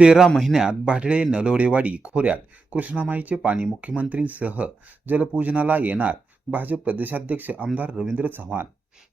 13 महिन्यात भाडळे नलवडेवाडी खोऱ्यात कृष्णामाईचे पाणी मुख्यमंत्रींसह जलपूजनाला येणार भाजप प्रदेशाध्यक्ष आमदार रवींद्र चव्हाण।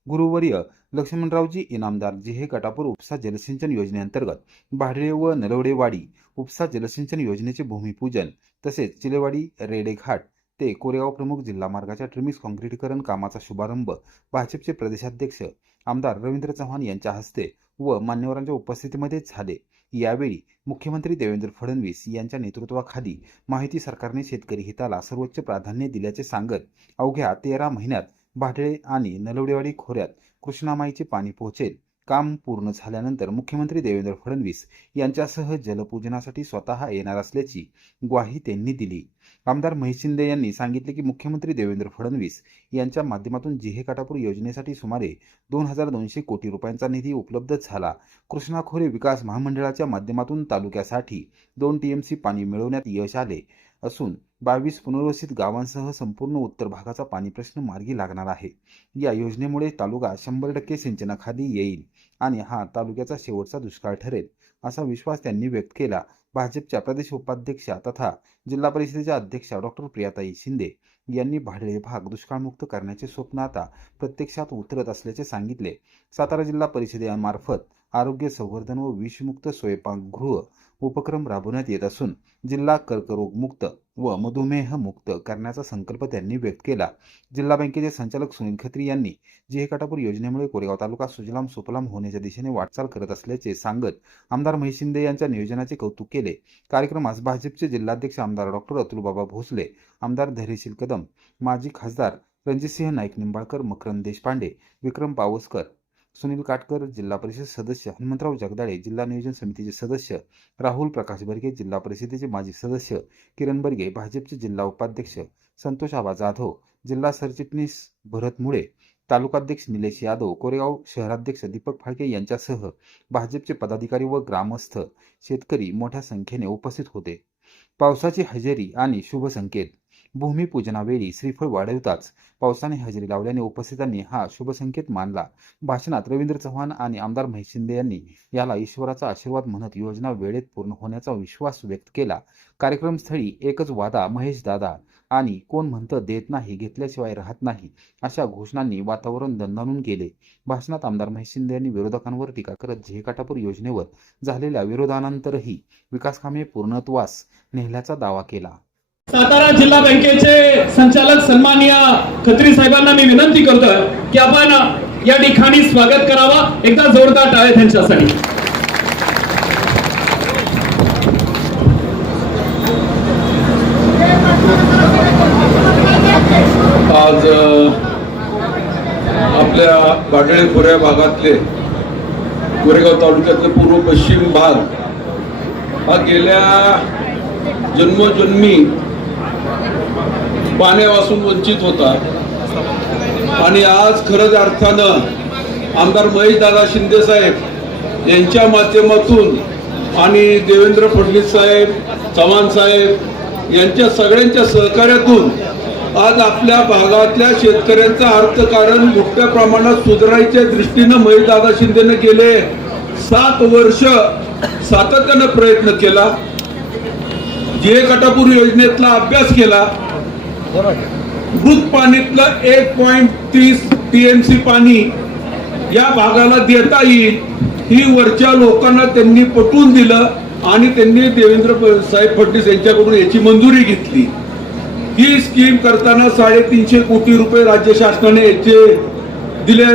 गुरुवर्य लक्ष्मणरावजी इनामदार जिहे गटापूर उपसा जलसिंचन योजनेअंतर्गत भाडळे व नलवडेवाडी उपसा जलसिंचन योजनेचे भूमिपूजन तसेच चिलेवाडी रेडेघाट ते कोरेगाव प्रमुख जिल्हा मार्गाच्या ट्रिमिक्स काँक्रीटीकरण कामाचा शुभारंभ भाजपचे प्रदेशाध्यक्ष आमदार रवींद्र चव्हाण यांच्या हस्ते व मान्यवरांच्या उपस्थितीमध्ये झाले। यावेळी मुख्यमंत्री देवेंद्र फडणवीस यांच्या नेतृत्वाखाली माहिती सरकारने शेतकरी हिताला सर्वोच्च प्राधान्य दिल्याचे सांगत अवघ्या 13 महिन्यात भाडळे आणि नलवडेवाडी खोऱ्यात कृष्णामाईचे पाणी पोहोचेल। काम पूर्ण झाल्यानंतर मुख्यमंत्री देवेंद्र फडणवीस यांच्यासह जलपूजनासाठी स्वतः येणार असल्याची ग्वाही त्यांनी दिली। आमदार महेश शिंदे यांनी सांगितले की मुख्यमंत्री देवेंद्र फडणवीस यांच्या माध्यमातून जिहे काटापूर योजनेसाठी सुमारे 2200 कोटी रुपयांचा निधी उपलब्ध झाला। कृष्णा खोरे विकास महामंडळाच्या माध्यमातून तालुक्यासाठी 2 TMC पाणी मिळवण्यात यश आले असून 22 पुनर्वसित गावांसह संपूर्ण उत्तर भागाचा पाणी प्रश्न मार्गी लागणार आहे। या योजनेमुळे तालुका 100% सिंचनाखाली येईल आणि हा तालुक्याचा शेवटचा दुष्काळ ठरेल असा विश्वास त्यांनी व्यक्त केला। भाजपच्या प्रदेश उपाध्यक्षा तथा जिल्हा परिषदेच्या अध्यक्षा डॉक्टर प्रियाताई शिंदे यांनी भाडळे भाग दुष्काळमुक्त करण्याचे स्वप्न आता प्रत्यक्षात उतरत असल्याचे सांगितले। सातारा जिल्हा परिषदेमार्फत आरोग्य संवर्धन व विषमुक्त स्वयंपाकगृह उपक्रम राबवण्यात येत असून जिल्हा कर्करोग मुक्त व मधुमेह मुक्त करण्याचा संकल्प त्यांनी व्यक्त केला। जिल्हा बँकेचे संचालक सुनील खत्री यांनी जिहे काटापूर योजनेमुळे कोरेगाव तालुका सुजलाम सुफलाम होण्याच्या दिशेने वाटचाल करत असल्याचे सांगत आमदार महेश शिंदे यांच्या नियोजनाचे कौतुक केले। कार्यक्रमास भाजपचे जिल्हाध्यक्ष आमदार डॉक्टर अतुलबाबा भोसले, आमदार धैर्यशील कदम, माजी खासदार रणजितसिंह नाईक निंबाळकर, मकरंद देशपांडे, विक्रम पावसकर, सुनील काटकर, जिल्हा परिषद सदस्य हनुमंतराव जगदाळे, जिल्हा नियोजन समितीचे सदस्य राहुल प्रकाश बर्गे, जिल्हा परिषदेचे माजी सदस्य किरण बर्गे, भाजपचे जिल्हा उपाध्यक्ष संतोष आबा जाधव, जिल्हा सरचिटणीस भरत मुळे, तालुकाध्यक्ष निलेश यादव, कोरेगाव शहराध्यक्ष दीपक फाळके यांच्यासह भाजपचे पदाधिकारी व ग्रामस्थ शेतकरी मोठ्या संख्येने उपस्थित होते। पावसाची हजेरी आणि शुभ संकेत। भूमिपूजनावेळी श्रीफळ वाढवताच पावसाने हजेरी लावल्याने उपस्थितांनी हा शुभ संकेत मानला। भाषणात रवींद्र चव्हाण आणि आमदार महेश शिंदे यांनी याला ईश्वराचा आशीर्वाद म्हणत योजना वेळेत पूर्ण होण्याचा विश्वास व्यक्त केला। कार्यक्रमस्थळी एकच वादा महेश दादा आणि कोण म्हणतं देत नाही घेतल्याशिवाय राहत नाही अशा घोषणांनी वातावरण दणदणून गेले। भाषणात आमदार महेश शिंदे यांनी विरोधकांवर टीका करत जिहे काटापूर योजनेवर झालेल्या विरोधानंतरही विकास कामे पूर्णत्वास नेल्याचा दावा केला। सातारा जिल्हा बँकेचे संचालक सन्माननीय खत्री साहेबांना मी विनंती करतोय की आपण या ठिकाणी स्वागत करावा। एकदा जोरदार टाळ्या त्यांच्यासाठी। आज आपल्या भाडळे खोऱ्या भागातले कोरेगाव तालुक्यातले पूर्व पश्चिम भाग हा गेल्या जन्मोजन्मी पाण्यापासून वंचित होता आणि आज खरंच अर्थानं आमदार महेशदादा शिंदे साहेब यांच्या माध्यमातून आणि देवेंद्र फडणवीस साहेब, चव्हाण साहेब यांच्या सगळ्यांच्या सहकार्यातून आज आपल्या भागातल्या शेतकऱ्यांचं अर्थकारण मोठ्या प्रमाणात सुधारायच्या दृष्टीनं महेशदादा शिंदेने गेले 7 वर्ष सातत्यानं प्रयत्न केला। जिहे काटापूर योजनेतला अभ्यास केला। मृत पाणीतलं 1.30 TMC पाणी या भागाला देता येईल ही वरच्या लोकांना त्यांनी पटवून दिलं आणि त्यांनी देवेंद्र साहेब फडणवीस यांच्याकडून याची मंजुरी घेतली। ही स्कीम करताना 350 कोटी रुपये राज्य शासनाने याचे दिले।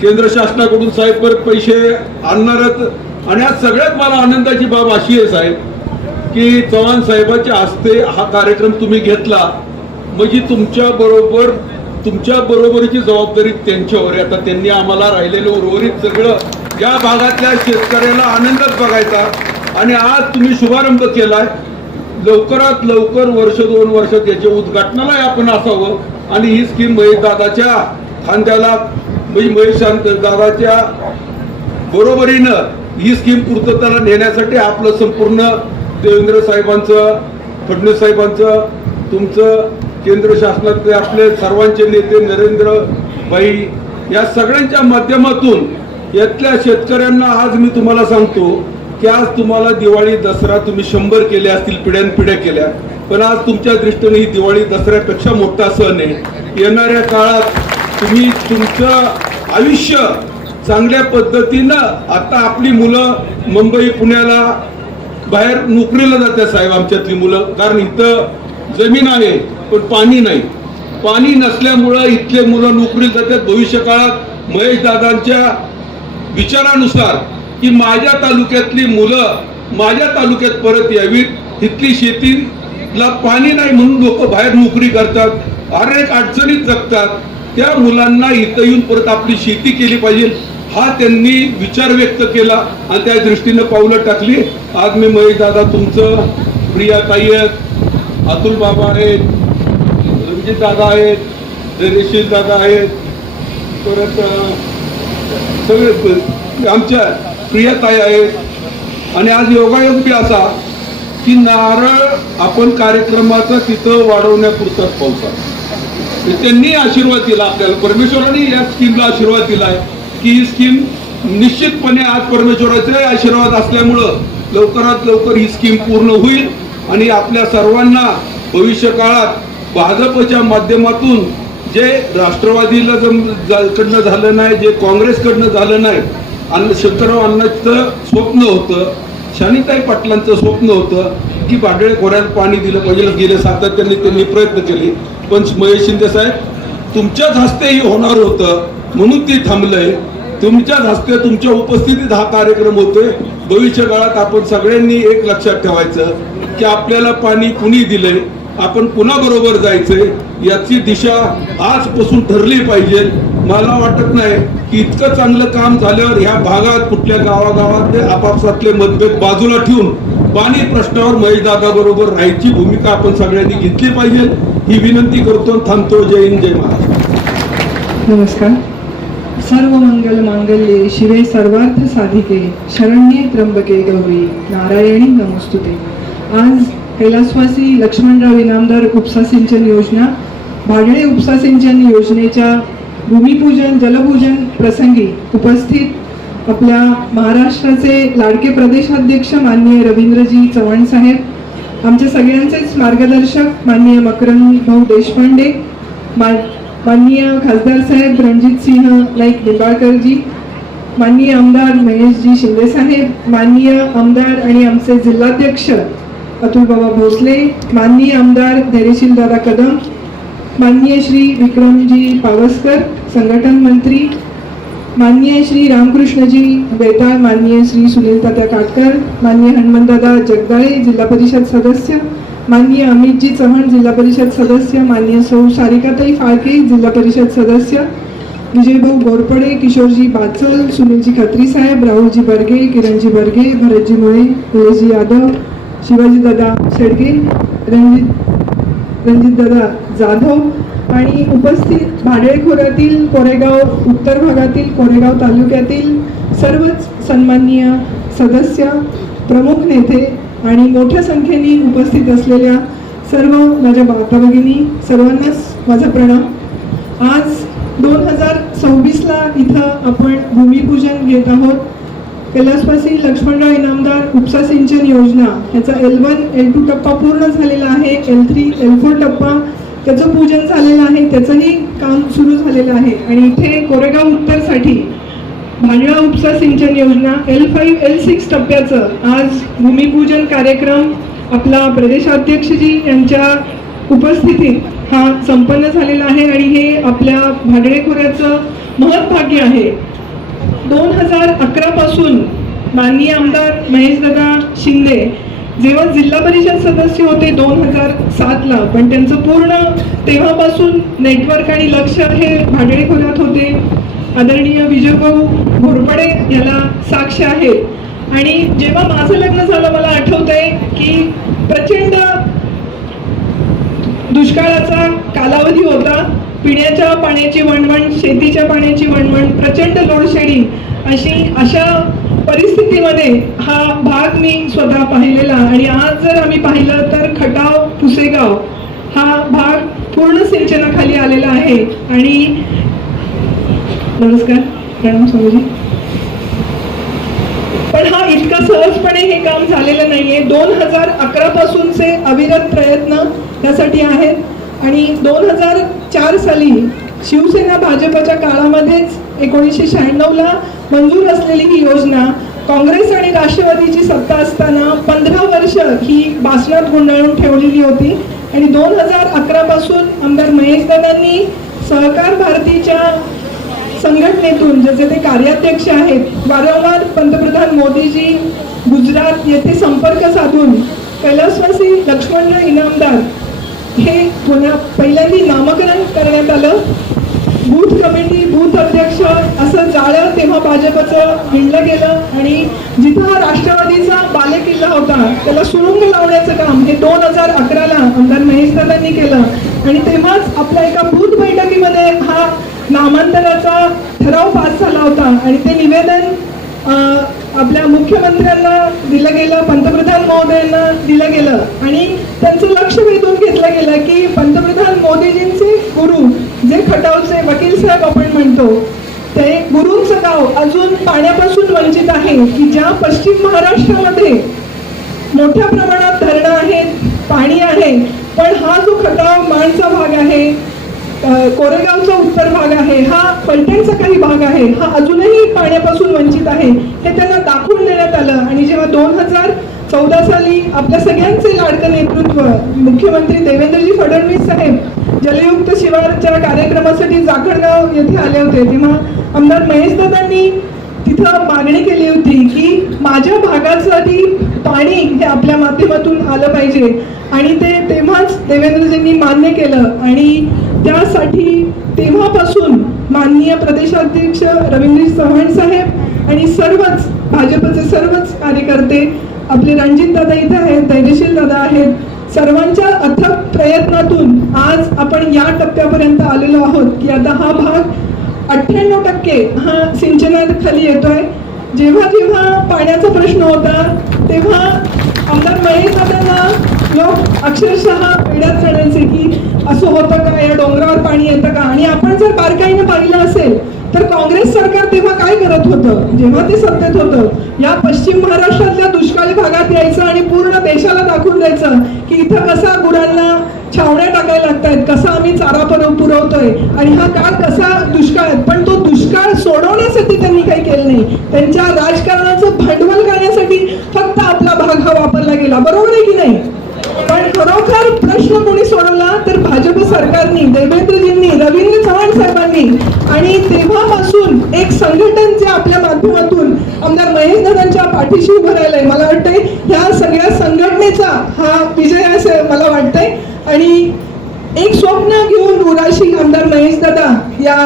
केंद्र शासनाकडून साहेब परत पैसे आणणारच आणि आज सगळ्यात मला आनंदाची बाब अशी आहे साहेब की चव्हाण साहेबांच्या हस्ते हा कार्यक्रम तुम्ही घेतला म्हणजे तुमच्या बरोबरीची जबाबदारी त्यांच्यावर आहे। आता त्यांनी आम्हाला राहिलेलं उर्वरित सगळं या भागातल्या शेतकऱ्याला आनंदात बघायचा आणि आज तुम्ही शुभारंभ केलाय। लवकरात लवकर 1-2 वर्षात याच्या उद्घाटनाला आपण असावं आणि ही स्कीम महेश दादाच्या खांद्याला म्हणजे महेश दादाच्या बरोबरीनं ही स्कीम पूर्ततेला नेण्यासाठी आपलं संपूर्ण देवेंद्र साहेबांचं, फडणवीस साहेबांचं, तुमचं, केंद्र शासनातले आपले सर्वांचे नेते नरेंद्र भाई या सगळ्यांच्या माध्यमातून यातल्या शेतकऱ्यांना आज मी तुम्हाला सांगतो की आज तुम्हाला दिवाळी दसरा तुम्ही 100 केले असतील, पिढ्यानपिढ्या केल्या, पण आज तुमच्या दृष्टीने ही दिवाळी दसऱ्यापेक्षा मोठा सण आहे. येणाऱ्या काळात तुम्ही तुमचं आयुष्य चांगल्या पद्धतीनं, आता आपली मुलं मुंबई पुण्याला बाहेर नोकरीला जातात साहेब, आमच्यातली मुलं, कारण इथं जमीन आहे पण पाणी नाही. पाणी नसल्यामुळं इथले मुलं नोकरीला जातात. भविष्य काळात महेश दादांच्या विचारानुसार की माझ्या तालुक्यातली मुलं माझ्या तालुक्यात परत यावीत, इथली शेतीला पाणी नाही म्हणून लोक बाहेर नोकरी करतात, अनेक अडचणीत जगतात. त्या मुलांना इथं येऊन परत आपली शेती केली पाहिजे, हा त्यांनी विचार व्यक्त केला आणि त्या दृष्टीनं पावलं टाकली. आज मी महेश दादा तुमचं, प्रियाताई आहेत, अतुल बाबा आहेत, रणजित दादा आहेत, धैर्यशील दादा आहेत, परत सगळे आमच्या प्रियाताई आहेत. आणि आज योगायोग बी असा की नारळ आपण कार्यक्रमाचा तिथं वाढवण्यापुरताच पावसा, त्यांनी आशीर्वाद दिला आपल्याला, परमेश्वराने या स्कीमला आशीर्वाद दिलाय की ही स्कीम निश्चितपणे आज परमेश्वराचे आशीर्वाद असल्यामुळं लवकरात लवकर ही स्कीम पूर्ण होईल. आणि आपल्या सर्वांना भविष्य काळात भाजपच्या माध्यमातून जे राष्ट्रवादीला कडनं झालं नाही, जे काँग्रेसकडनं झालं नाही, आणि शंकरराव अण्णांचं स्वप्न होतं, शानिताई पाटलांचं स्वप्न होतं की भाडळे खोऱ्यात पाणी दिलं पाहिजे, गेले सातत्याने त्यांनी प्रयत्न केले, पण महेश शिंदे साहेब तुमच्याच हस्ते हे होणार होतं म्हणून ती थांबलंय. तुमच्याच हस्ते तुमच्या उपस्थितीत हा कार्यक्रम होतोय. भविष्य काळात आपण सगळ्यांनी एक लक्षात ठेवायचं की आपल्याला पाणी कुणी दिलंय, आपण कुणाबरोबर जायचंय, याची दिशा आजपासून ठरली पाहिजे. मला वाटत नाही की इतकं चांगलं काम झाल्यावर ह्या भागात कुठल्या गावागावात आपापसातले मतभेद बाजूला ठेवून पाणी प्रश्नावर महेशदादा बरोबर राहायची भूमिका आपण सगळ्यांनी घेतली पाहिजे, ही विनंती करतो. थांबतो. जय हिंद, जय महाराष्ट्र. नमस्कार. सर्व मंगल मांगल्ये शिवे सर्वार्थ साधिके शरण्ये त्र्यंबके गौरी नारायणी नमोस्तुते. आज कैलासवासी लक्ष्मणराव इनामदार उपसा सिंचन योजना, भाडळे उपसा सिंचन योजनेच्या भूमिपूजन जलपूजन प्रसंगी उपस्थित आपल्या महाराष्ट्राचे लाडके प्रदेशाध्यक्ष माननीय रवींद्रजी चव्हाण साहेब, आमच्या सगळ्यांचेच मार्गदर्शक माननीय मकरंद भाऊ देशपांडे, माननीय खासदार साहेब रणजित सिंह नाईक निंबाळकरजी, माननीय आमदार महेशजी शिंदे साहेब, माननीय आमदार आणि आमचे जिल्हाध्यक्ष अतुल बाबा भोसले, माननीय आमदार धैर्यशील दादा कदम, माननीय श्री विक्रमजी पावसकर संघटन मंत्री, माननीय श्री रामकृष्णजी बेताळ, माननीय श्री सुनील तात्या काटकर, माननीय हनुमंतदादा जगदाळे जिल्हा परिषद सदस्य, माननीय अमितजी चव्हाण जिल्हा परिषद सदस्य, माननीय सौ सारिकाताई फाळके जिल्हा परिषद सदस्य, विजयभाऊ गोरपडे, किशोरजी बाचल, सुनीलजी खत्री साहेब, राहुलजी बर्गे, किरणजी बर्गे, भरतजी मुळे, निलेशजी यादव, शिवाजी दादा शेडगे, रणजित दादा जाधव आणि उपस्थित भाडळे खोऱ्यातील कोरेगाव उत्तर भागातील कोरेगाव तालुक्यातील सर्वच सन्माननीय सदस्य, प्रमुख नेते आणि मोठ्या संख्येने उपस्थित असलेल्या सर्व माझ्या माता भगिनी, सर्वांनाच माझा प्रणाम. आज 2026ला इथं आपण भूमिपूजन घेत आहोत. कैलासवासी लक्ष्मणराव इनामदार उपसा सिंचन योजना ह्याचा L1 L2 टप्पा पूर्ण झालेला आहे. L3 L4 टप्पा त्याचं पूजन झालेलं आहे, त्याचंही काम सुरू झालेलं आहे. आणि इथे कोरेगाव उत्तरसाठी भांडळा उपसा सिंचन योजना L5 L6 टप्प्याचं आज भूमिपूजन कार्यक्रम आपला प्रदेशाध्यक्षजी यांच्या उपस्थितीत हा संपन्न झालेला आहे. आणि हे आपल्या भाडळे खोऱ्याचं महत्भाग्य आहे. 2011 पासून माननीय आमदार महेशदादा शिंदे जेव्हा जिल्हा परिषद सदस्य होते 2007ला, पण त्यांचं पूर्ण तेव्हापासून नेटवर्क आणि लक्ष हे भाडळे खोऱ्यात होते. आदरणीय विजयभाऊ घोरपडे याला साक्ष आहे. आणि जेव्हा माझं लग्न झालं मला आठवतंय की प्रचंड दुष्काळाचा कालावधी होता. पिण्याच्या पाण्याची वणवण, शेतीच्या पाण्याची वणवण, प्रचंड लोडशेडिंग, अशा परिस्थितीमध्ये हा भाग मी स्वतः पाहिलेला. आणि आज जर आम्ही पाहिलं तर खटाव पुसेगाव हा भाग पूर्ण सिंचनाखाली आलेला आहे. आणि नमस्कार, प्रणाम स्वामीजी. पण हा इथे इतकं सहजपणे हे काम झालेलं नाहीये. 2011 पासूनचे अविरत प्रयत्न त्यासाठी आहेत आणि 2004 साली शिवसेना भाजपच्या काळामध्येच 1996ला मंजूर असलेली ही योजना काँग्रेस आणि राष्ट्रवादीची सत्ता असताना 15 वर्ष ही भाषणात गुंडाळून ठेवलेली होती आणि 2011 पासून आमदार महेशदादांनी सहकार भारतीच्या संघटनेतून ज्याचे ते कार्याध्यक्ष आहेत, वारंवार पंतप्रधान मोदीजी गुजरात येथे संपर्क साधून कैलासवासी लक्ष्मणराव इनामदार हे पुन्हा पहिल्यांदा नामकरण करण्यात आलं. बूथ कमिटी, बूथ अध्यक्ष असं जाळं तेव्हा भाजपचं विणलं गेलं आणि जिथं हा राष्ट्रवादीचा बालेकिल्ला होता त्याला सुरुंग लावण्याचं काम हे 2011ला आमदार महेशदादांनी केलं आणि तेव्हाच आपल्या एका बूथ बैठकीमध्ये हा नामांतराचा ठराव पास झाला होता आणि ते निवेदन आपल्या मुख्यमंत्र्यांना दिलं गेलं, पंतप्रधान महोदयांना दिलं गेलं आणि त्यांचं लक्ष वेधून घेतलं गेलं की पंतप्रधान मोदीजींचे गुरु जे खटावचे वकील साहेब आपण म्हणतो ते गुरूंचं गाव अजून पाण्यापासून वंचित आहे की ज्या पश्चिम महाराष्ट्रामध्ये मोठ्या प्रमाणात धरणं आहेत, पाणी आहे, पण हा जो खटाव माणचा भाग आहे, कोरेगावचा उत्तर भाग आहे, हा फलटणचा काही भाग आहे, हा अजूनही पाण्यापासून वंचित आहे हे त्यांना दाखवून देण्यात आलं आणि जेव्हा 2014 साली आपल्या सगळ्यांचे लाडकं नेतृत्व मुख्यमंत्री देवेंद्रजी फडणवीस साहेब जलयुक्त शिवारच्या कार्यक्रमासाठी जाखडगाव येथे आले होते तेव्हा आमदार महेशदादांनी तिथं मागणी केली होती की माझ्या भागासाठी पाणी हे आपल्या माध्यमातून आलं पाहिजे आणि ते तेव्हाच देवेंद्रजींनी मान्य केलं आणि त्यासाठी तेव्हापासून माननीय प्रदेशाध्यक्ष रवींद्र चव्हाण साहेब आणि सर्वच भाजपचे सर्वच कार्यकर्ते आपले रणजित दादा इथे आहेत, धैर्यशील दादा आहेत, सर्वांच्या अथक प्रयत्नातून आज आपण या टप्प्यापर्यंत आलेलो आहोत की आता हा भाग 98% हा सिंचनाखाली येतोय. जेव्हा जेव्हा पाण्याचा प्रश्न होता तेव्हा आमदार महेशदादांना लोक अक्षरशः वेड्यात चढायचे की असं होतं का, या डोंगरावर पाणी येतं का आणि आपण जर बारकाईने पाहिलं असेल तर काँग्रेस सरकार तेव्हा काय करत होतं जेव्हा ते सत्तेत होतं, या पश्चिम महाराष्ट्रातल्या दुष्काळी भागात यायचं आणि पूर्ण देशाला दाखवून द्यायचं की इथं कसा गुरांना छावण्या टाकायला लागतायत, कसा आम्ही चारा पुरवतोय आणि हा काळ कसा दुष्काळ आहे. पण तो दुष्काळ सोडवण्यासाठी त्यांनी काही केलं नाही. त्यांच्या राजकारणाचं भांडवल करण्यासाठी फक्त आपला भाग हा वापरला गेला. बरोबर आहे की नाही? पण खरोखर प्रश्न कोणी सोडवला तर भाजप सरकारनी, देवेंद्रजींनी, रवींद्र चव्हाण साहेबांनी आणि तेव्हापासून एक संघटन जे आपल्या माध्यमातून आमदार महेशदादांच्या पाठीशी उभं राहिलंय. मला वाटतंय ह्या सगळ्या संघटनेचा हा विजय असं मला वाटतंय आणि एक स्वप्न घेऊन उराशी आमदार महेशदादा या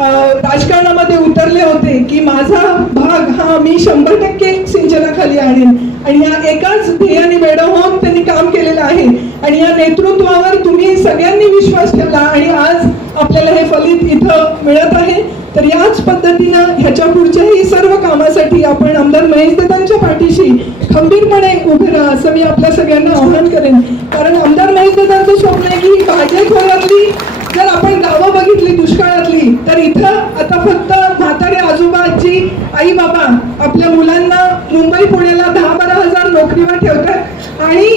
राजकारणामध्ये उतरले होते की माझा भाग हा मी 100% सिंचनाखाली आणेन आणि या एकाच ध्येयाने वेडं होऊन त्यांनी काम केलेलं आहे आणि या नेतृत्वावर तुम्ही सगळ्यांनी विश्वास ठेवला आणि आज आपल्याला हे फलित इथं मिळत आहे. तर याच पद्धतीनं ह्याच्या पुढच्याही सर्व कामासाठी आपण आमदार महेशदादांच्या पाठीशी खंबीरपणे उभे राहा असं मी आपल्या सगळ्यांना आवाहन करेन. कारण आमदार महेशदादांचं स्वप्न आहे की भाजप खोऱ्यातली जर आपण गावं बघितली दुष्काळातली तर इथं आता फक्त म्हातारे आजोबा, आजी, आई बाबा आपल्या मुलांना मुंबई पुण्याला 10-12 हजार नोकरीवर ठेवतात आणि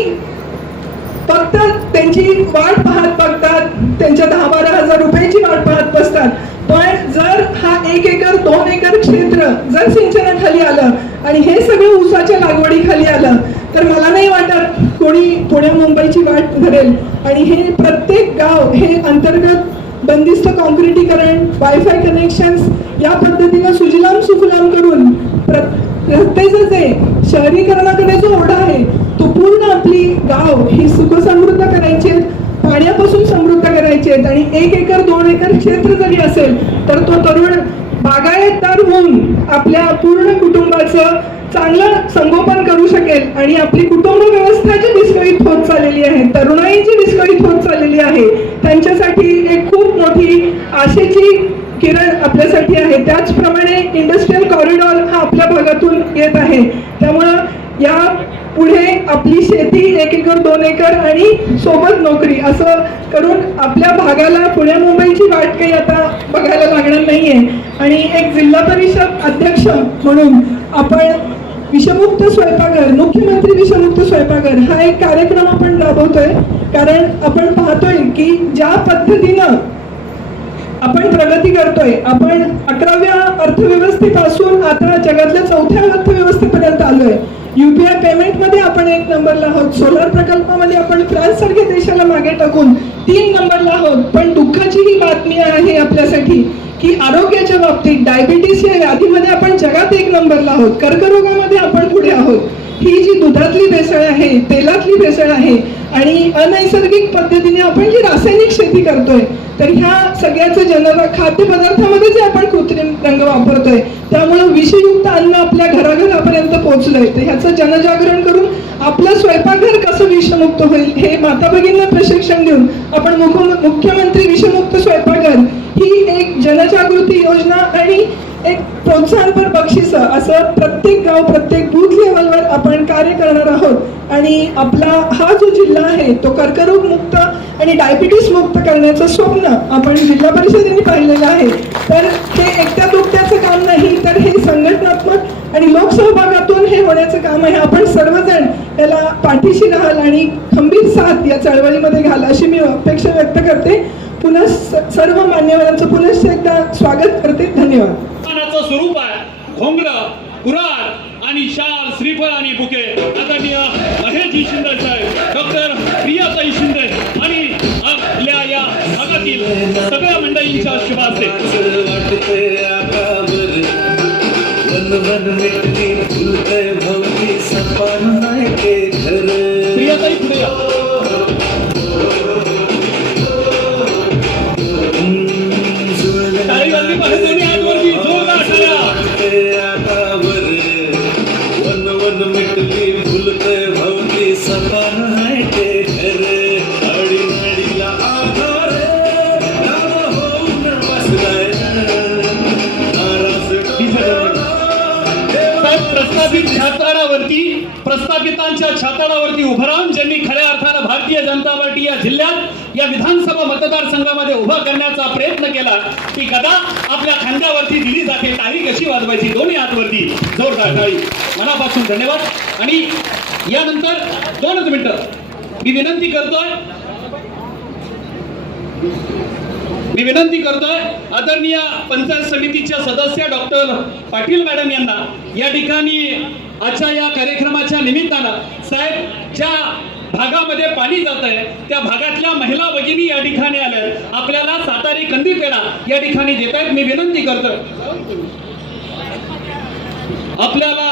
फक्त त्यांची वाट पाहत बघतात, त्यांच्या 10-12 हजार रुपयाची वाट पाहत बसतात. पण जर हा 1 एकर 2 एकर क्षेत्र जर सिंचनाखाली आलं आणि हे सगळं ऊसाच्या लागवडीखाली आलं तर मला नाही वाटत कोणी पुणे मुंबईची वाट धरेल आणि हे प्रत्येक गाव हे अंतर्गत बंदिस्त कॉन्क्रिटीकरण, वायफाय कनेक्शन्स या पद्धतीनं सुजलाम सुफलाम करून रस्त्याचं जे शहरीकरणाकडे जो ओढा आहे तो पूर्ण आपली गाव ही सुखसमृद्ध करायची आहेत, पाण्यापासून समृद्ध करायचे आहेत आणि 1 एकर 2 एकर क्षेत्र जरी असेल तर तो तरुण बागायतदार होऊन आपल्या पूर्ण कुटुंबाचं चांगलं संगोपन करू शकेल आणि आपली कुटुंब व्यवस्था जी विस्कळीत होत चाललेली आहे, तरुणाई जी विस्कळीत होत चाललेली आहे त्यांच्यासाठी एक खूप मोठी आशेची किरण आपल्यासाठी आहे. त्याचप्रमाणे इंडस्ट्रियल कॉरिडॉर हा आपल्या भागातून येत आहे. त्यामुळं या पुढे आपली शेती 1 एकर 2 एकर आणि सोबत नोकरी असं करून आपल्या भागाला पुण्या मुंबईची वाट काही आता बघायला लागणार नाहीये आणि एक जिल्हा परिषद अध्यक्ष म्हणून आपण विषमुक्त स्वयंपाकघर, मुख्यमंत्री विषमुक्त स्वयंपाकघर हा एक कार्यक्रम आपण राबवतोय. कारण आपण पाहतोय की ज्या पद्धतीनं आपण प्रगती करतोय, आपण 11व्या अर्थव्यवस्थेपासून आता जगातल्या 4थ्या अर्थव्यवस्थेपर्यंत आलोय. UPI पेमेंटमध्ये आपण 1 नंबरला आहोत. सोलार प्रकल्पामध्ये आपण फ्रान्स सारख्या देशाला मागे टाकून 3 नंबरला आहोत. पण दुःखाची ही बातमी आहे आपल्यासाठी की आरोग्याच्या बाबतीत डायबिटीस या व्याधीमध्ये आपण जगात 1 नंबरला आहोत. कर्करोगामध्ये आपण पुढे आहोत. ही जी दुधातली भेसळ आहे, तेलातली भेसळ आहे आणि अनैसर्गिक पद्धतीने आपण जी रासायनिक शेती करतोय, तर ह्या सगळ्याचं खाद्यपदार्थामध्ये जे आपण कृत्रिम रंग वापरतोय, त्यामुळे विषयुक्त अन्न आपल्या घराघरापर्यंत पोहोचलंय. तर ह्याचं जनजागरण करून आपलं स्वयंपाकघर कसं विषमुक्त होईल हे माता भगिनींना प्रशिक्षण देऊन आपण मुख्यमंत्री विषमुक्त स्वयंपाकघर ही एक जनजागृती योजना आणि एक प्रोत्साहनपर बक्षीस असं प्रत्येक गाव, प्रत्येक बूथ लेवलवर आपण कार्य करणार आहोत. आणि आपला हा जो जिल्हा आहे तो कर्करोग मुक्त आणि डायबिटीस मुक्त करण्याचं स्वप्न आपण जिल्हा परिषदेने पाहिलेलं आहे. तर हे एकट्या दुकट्याचं काम नाही, तर हे संघटनात्मक आणि लोकसहभागातून हे होण्याचं काम आहे. आपण सर्वजण त्याला पाठीशी राहाल आणि खंबीर साथ या चळवळीमध्ये घाल अशी मी अपेक्षा व्यक्त करते. पुन्हा सर्व मान्यवरांचं पुनश्च एकदा स्वागत करते. धन्यवाद. स्वरूप आहे घोंगडं, कुऱ्हाड आणि शाल, श्रीफळ आणि बुके आदरणीय महेशजी शिंदे साहेब, डॉक्टर प्रियाताई शिंदे आणि आपल्या या भागातील सगळ्या मंडळींच्या शुभ हस्ते. प्रियाताई पुढे या. टाळी वाजली पाहिजे दोन्ही हात वरती, जोरदार टाळ्या. प्रस्थापितांच्या छाताडावरती उभं राहून ज्यांनी खऱ्या अर्थानं भारतीय जनता पार्टी या जिल्ह्यात या विधानसभा मतदारसंघामध्ये उभा करण्याचा प्रयत्न केला, ती गदा आपल्या खांद्यावरती दिली जाते. टाळी कशी वाजवायची? दोन्ही हातवरती जोरदार टाळी. मनापासून धन्यवाद. आणि यानंतर 2 मिनिटं मी विनंती करतोय आदरणीय पंचायत समितीच्या सदस्य डॉक्टर पाटील मॅडम यांना या ठिकाणी आजच्या या कार्यक्रमाच्या निमित्तानं साहेब ज्या भागामध्ये पाणी जात आहे त्या भागातल्या महिला भगिनी या ठिकाणी आल्या, आपल्याला सातारी कंदी पेढा या ठिकाणी देत आहेत. मी विनंती करतोय आपल्याला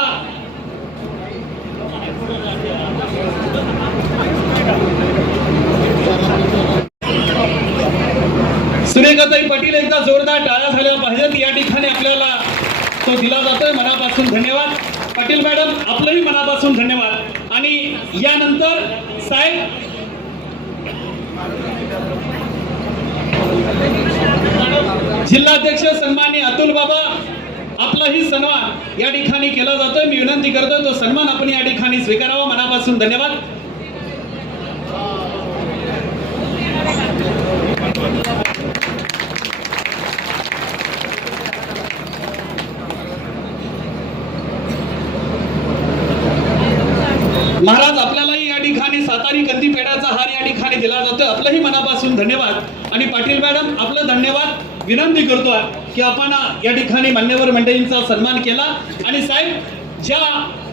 सुरेखाताई पाटील एकदा जोरदार टाळ्या झाल्या पाहिजेत. या ठिकाणी आपल्याला तो दिला जातोय. मनापासून धन्यवाद. पाटील मॅडम आपलंही मनापासून धन्यवाद. आणि यानंतर साहेब जिल्हाध्यक्ष सन्माननीय अतुल बाबा आपलाही सन्मान या ठिकाणी केला जातोय. मी विनंती करतोय तो सन्मान आपण या ठिकाणी स्वीकारावा. मनापासून धन्यवाद. महाराज आपल्यालाही या ठिकाणी सातारी कंदी पेढ्याचा हार या ठिकाणी दिला जातोय. आपलंही मनापासून धन्यवाद. आणि पाटील मॅडम आपलं धन्यवाद. विनंती करतोय की आपण या ठिकाणी मान्यवर मंडळींचा सन्मान केला. आणि साहेब ज्या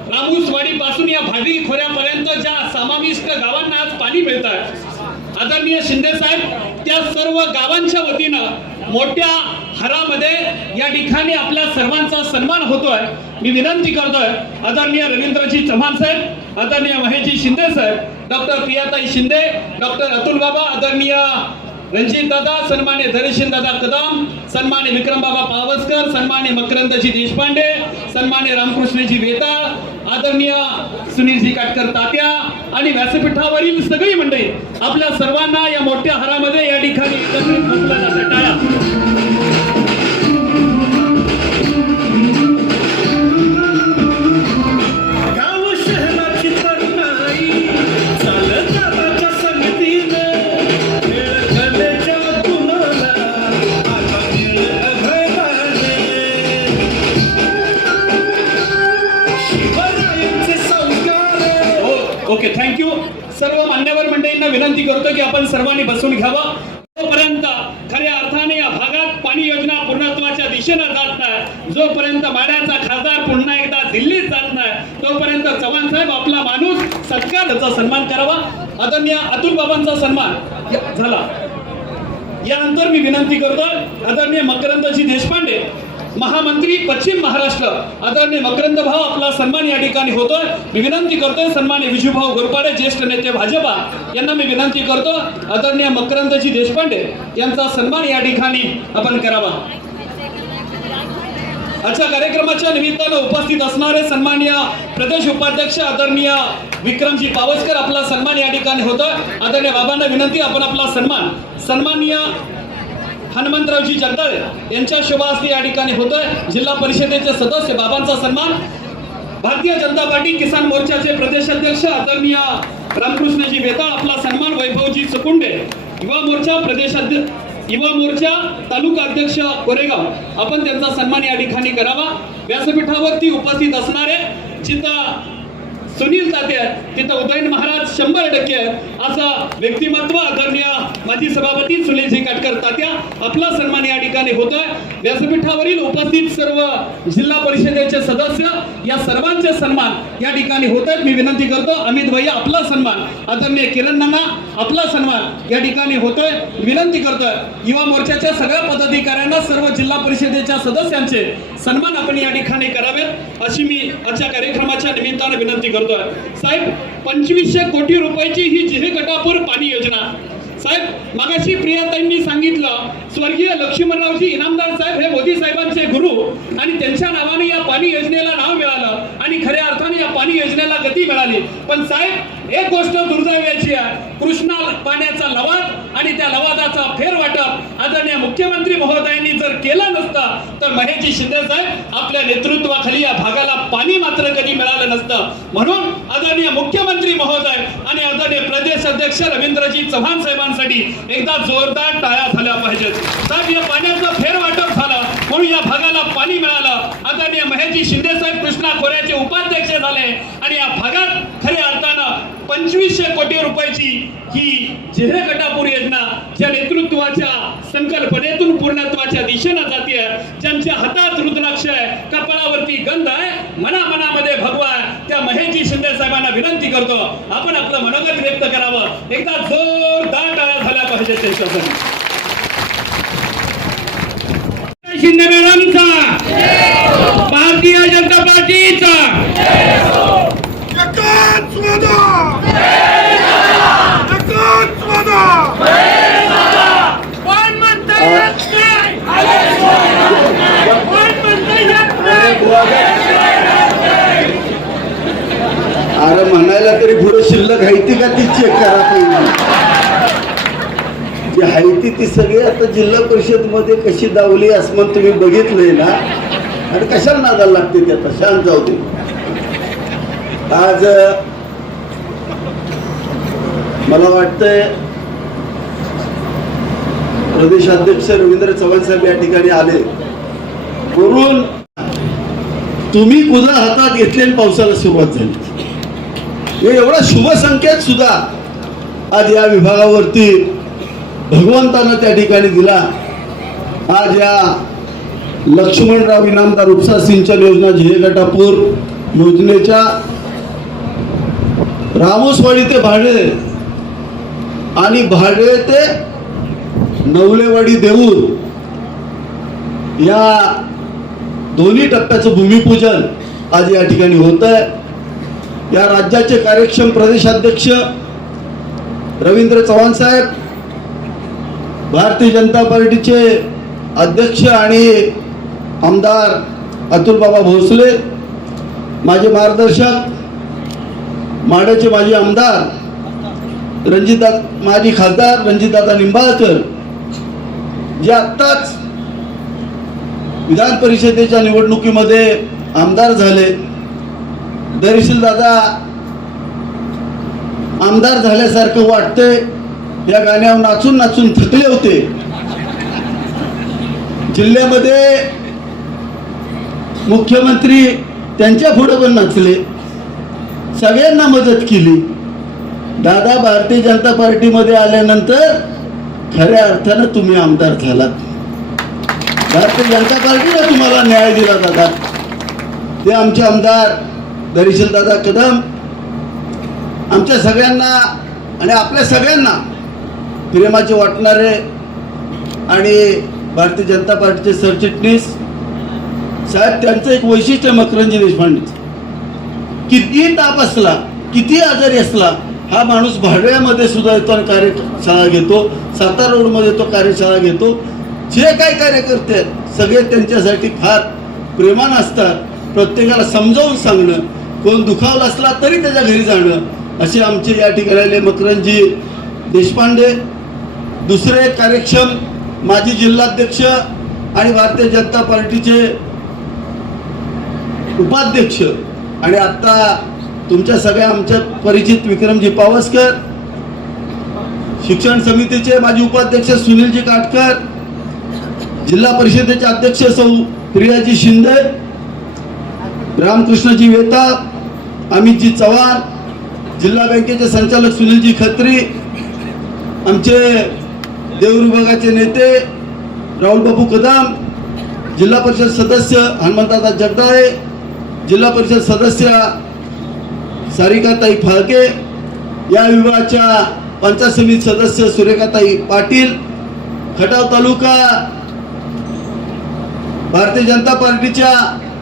रामूसवाडी पासून या भाडी खोऱ्यापर्यंत ज्या समाविष्ट गावांना आज पाणी मिळत आहे, आदरणीय शिंदे साहेब त्या सर्व गावांच्या वतीनं मोठ्या हारामध्ये या ठिकाणी आपल्या सर्वांचा सन्मान होतोय. मी विनंती करतोय आदरणीय रवींद्रजी चव्हाण साहेब, आदरणीय महेशजी शिंदे साहेब, डॉक्टर प्रियाताई शिंदे, डॉक्टर अतुल बाबा, आदरणीय रणजित दादा, सन्मान्य धैर्यशील दादा कदम, सन्मान्य विक्रम बाबा पावसकर, सन्मान्य मकरंदजी देशपांडे, सन्मान्य रामकृष्णजी वेताळ, आदरणीय सुनीलजी काटकर तात्या आणि व्यासपीठावरील सगळी मंडळी आपल्या सर्वांना या मोठ्या हारामध्ये या ठिकाणी एकत्रित बसल्या जातात. टाळ्या. What? थँक्यू. सर्व मान्यवर मंडळींना विनंती करतो की आपण सर्वांनी बसून घ्यावं. जोपर्यंत खऱ्या अर्थाने या भागात पाणी योजना पूर्णत्वाच्या दिशेनं जात नाही, जोपर्यंत माड्याचा खासदार पुन्हा एकदा दिल्लीत जात नाही, तोपर्यंत चव्हाण साहेब आपला माणूस सत्काराचा सन्मान करावा. आदरणीय अतुल बाबांचा सन्मान झाला. यानंतर मी विनंती करतो आदरणीय मकरंदजी देशपांडे महामंत्री पश्चिम महाराष्ट्र, आदरणीय मकरंद भाऊ आपला सन्मान या ठिकाणी होतोय. मी विनंती करतोय सन्माननीय विजूभाऊ घोरपाडे ज्येष्ठ नेते भाजपा यांना मी विनंती करतो आदरणीय मकरंदजी देशपांडे यांचा सन्मान या ठिकाणी आपण करावा. आजच्या कार्यक्रमाच्या निमित्तानं उपस्थित असणारे सन्माननीय प्रदेश उपाध्यक्ष आदरणीय विक्रमजी पावसकर आपला सन्मान या ठिकाणी होतोय. आदरणीय बाबांना विनंती आपण आपला सन्माननीय हनुमंतरावजी जगदाळे यांच्या शुभ हस्ते या ठिकाणी होतोय. जिल्हा परिषदेचे सदस्य बाबांचा सन्मान. भारतीय जनता पार्टी किसान मोर्चाचे प्रदेशाध्यक्ष आदरणीय रामकृष्णजी बेताळ आपला सन्मान. वैभवजी सुकुंडे युवा मोर्चा तालुका अध्यक्ष कोरेगाव आपण त्यांचा सन्मान या ठिकाणी करावा. व्यासपीठावरती उपस्थित असणारे जिथं सुनील तात्या तिथं उदयन महाराज 100% असं व्यक्तिमत्व आदरणीय माजी सभापती सुनीलजी काटकर तात्या आपला सन्मान या ठिकाणी होतोय. व्यासपीठावरील उपस्थित सर्व जिल्हा परिषदेचे सदस्य या सर्वांचे सन्मान या ठिकाणी होत आहेत. मी विनंती करतो अमित भैया आपला सन्मान, आदरणीय किरण नाना आपला सन्मान या ठिकाणी होतोय. विनंती करतोय युवा मोर्चाच्या सगळ्या पदाधिकाऱ्यांना सर्व जिल्हा परिषदेच्या सदस्यांचे सन्मान आपण या ठिकाणी करावेत अशी मी आजच्या कार्यक्रमाच्या निमित्ताने विनंती करतो. साहेब 2500 कोटी रुपयाची ही जिहे गटापूर पाणी योजना साहेब मागाशी प्रियाताईंनी सांगितलं स्वर्गीय लक्ष्मणरावजी इनामदार साहेब हे मोदी साहेबांचे गुरु आणि त्यांच्या नावाने या पाणी योजनेला नाव मिळालं आणि खऱ्या अर्थाने या पाणी योजनेला गती मिळाली. पण साहेब एक गोष्ट दुर्दैवाची आहे, कृष्णा पाण्याचा लवाद आणि त्या लवादाचा फेरवाटप आदरणीय मुख्यमंत्री महोदयांनी जर केलं नसतं तर महेशजी शिंदे साहेब आपल्या नेतृत्वाखाली या भागाला पाणी मात्र कधी मिळालं नसतं. म्हणून आदरणीय मुख्यमंत्री महोदय आणि आदरणीय प्रदेश अध्यक्ष रवींद्रजी चव्हाण साहेबांसाठी एकदा जोरदार टाळ्या झाल्या पाहिजेत. साहेब या पाण्याचं फेरवाटप झालं म्हणून या भागाला पाणी मिळालं. आदरणीय महेशजी शिंदे साहेब कृष्णा खोऱ्याचे उपाध्यक्ष झाले आणि या भागात खऱ्या अर्थानं 2500 कोटी रुपयाची ही जिहे गटापूर योजना ज्या नेतृत्वाच्या संकल्पनेतून पूर्णत्वाच्या दिशेनं जाते, ज्यांच्या हातात रुद्राक्ष आहे, कपाळावरती गंध आहे, मनामध्ये भगवा आहे, त्या महेशजी शिंदे साहेबांना विनंती करतो आपण आपलं मनोगत व्यक्त करावं. एकदा जोरदार टाळ्या झाल्या पाहिजे त्यांच्यासाठी. शिंदे मॅडमचा, भारतीय जनता पार्टीचा अरे म्हणायला तरी पुढे शिल्लक हायती का ती चेक करा पाहिजे. जी हायती ती सगळी आता जिल्हा परिषद मध्ये कशी दावली आसमान तुम्ही बघितलंय ना. आणि कशाला नादाला लागते ते आता शांत जाऊ दे. आज मला वाटतंय प्रदेशाध्यक्ष रवींद्र चव्हाण साहेब या ठिकाणी आले करून तुम्ही कुदळ हातात घेतले आणि पावसाला सुरुवात झाली. एवढा शुभ संकेत सुद्धा आज या विभागावरती भगवंतानं त्या ठिकाणी दिला. आज या लक्ष्मणराव इनामदार उपसा सिंचन योजना जिहे गटापूर योजनेच्या रामोसवाडी ते भाडे आणि भाडे ते नवलेवाडी देऊर या दोन्ही टप्प्याचं भूमिपूजन आज या ठिकाणी होत आहे. या राज्याचे कार्यक्षम प्रदेशाध्यक्ष रवींद्र चव्हाण साहेब, भारतीय जनता पार्टीचे अध्यक्ष आणि आमदार अतुल बाबा भोसले, माझे मार्गदर्शक माड्याचे माजी आमदार माजी खासदार रणजितदादा निंबाळकर जे आत्ताच विधान परिषदेच्या निवडणुकीमध्ये आमदार झाले. दरीशील दादा आमदार झाल्यासारखं वाटते. या गाण्यावर नाचून नाचून थकले होते. जिल्ह्यामध्ये मुख्यमंत्री त्यांच्या पुढे पण नाचले, सगळ्यांना मदत केली. दादा भारतीय जनता पार्टीमध्ये आल्यानंतर खऱ्या अर्थानं तुम्ही आमदार झालात. भारतीय जनता पार्टीने तुम्हाला न्याय दिला दादा. ते आमचे आमदार धैर्यशील दादा कदम आमच्या सगळ्यांना आणि आपल्या सगळ्यांना प्रेमाचे वाटणारे आणि भारतीय जनता पार्टीचे सरचिटणीस साहेब, त्यांचं एक वैशिष्ट्य मकरंजी देशपांडे, कितीही ताप असला किती आजारी असला हा माणूस भाडव्यामध्ये सुद्धा येतो आणि कार्यशाळा घेतो, सातारा रोडमध्ये तो कार्यशाळा घेतो. जे काही कार्यकर्ते आहेत सगळे त्यांच्यासाठी फार प्रेमानं असतात. प्रत्येकाला समजावून सांगणं, कोण दुखावला असला तरी त्याच्या घरी जाणं, असे आमचे या ठिकाणी मकरंजी देशपांडे. दुसरे कार्यक्षम माजी जिल्हाध्यक्ष आणि भारतीय जनता पार्टीचे उपाध्यक्ष आणि आता तुमच्या सगळ्या आमच्या परिचित विक्रमजी पावसकर, शिक्षण समितीचे माजी उपाध्यक्ष सुनीलजी काटकर, जिल्हा परिषदेचे अध्यक्ष सौ प्रियाजी शिंदे, रामकृष्णजी वेता, अमितजी चव्हाण, जिल्हा बँकेचे संचालक सुनीलजी खत्री, आमचे देऊर विभागाचे नेते राहुल बाबू कदम, जिल्हा परिषद सदस्य हनुमंतदादा जगदाळे, जिल्हा परिषद सदस्य सारिकाताई फाळके, या विभागाच्या पंचायत समिती सदस्य सुरेखाताई पाटील, खटाव तालुका भारतीय जनता पार्टीच्या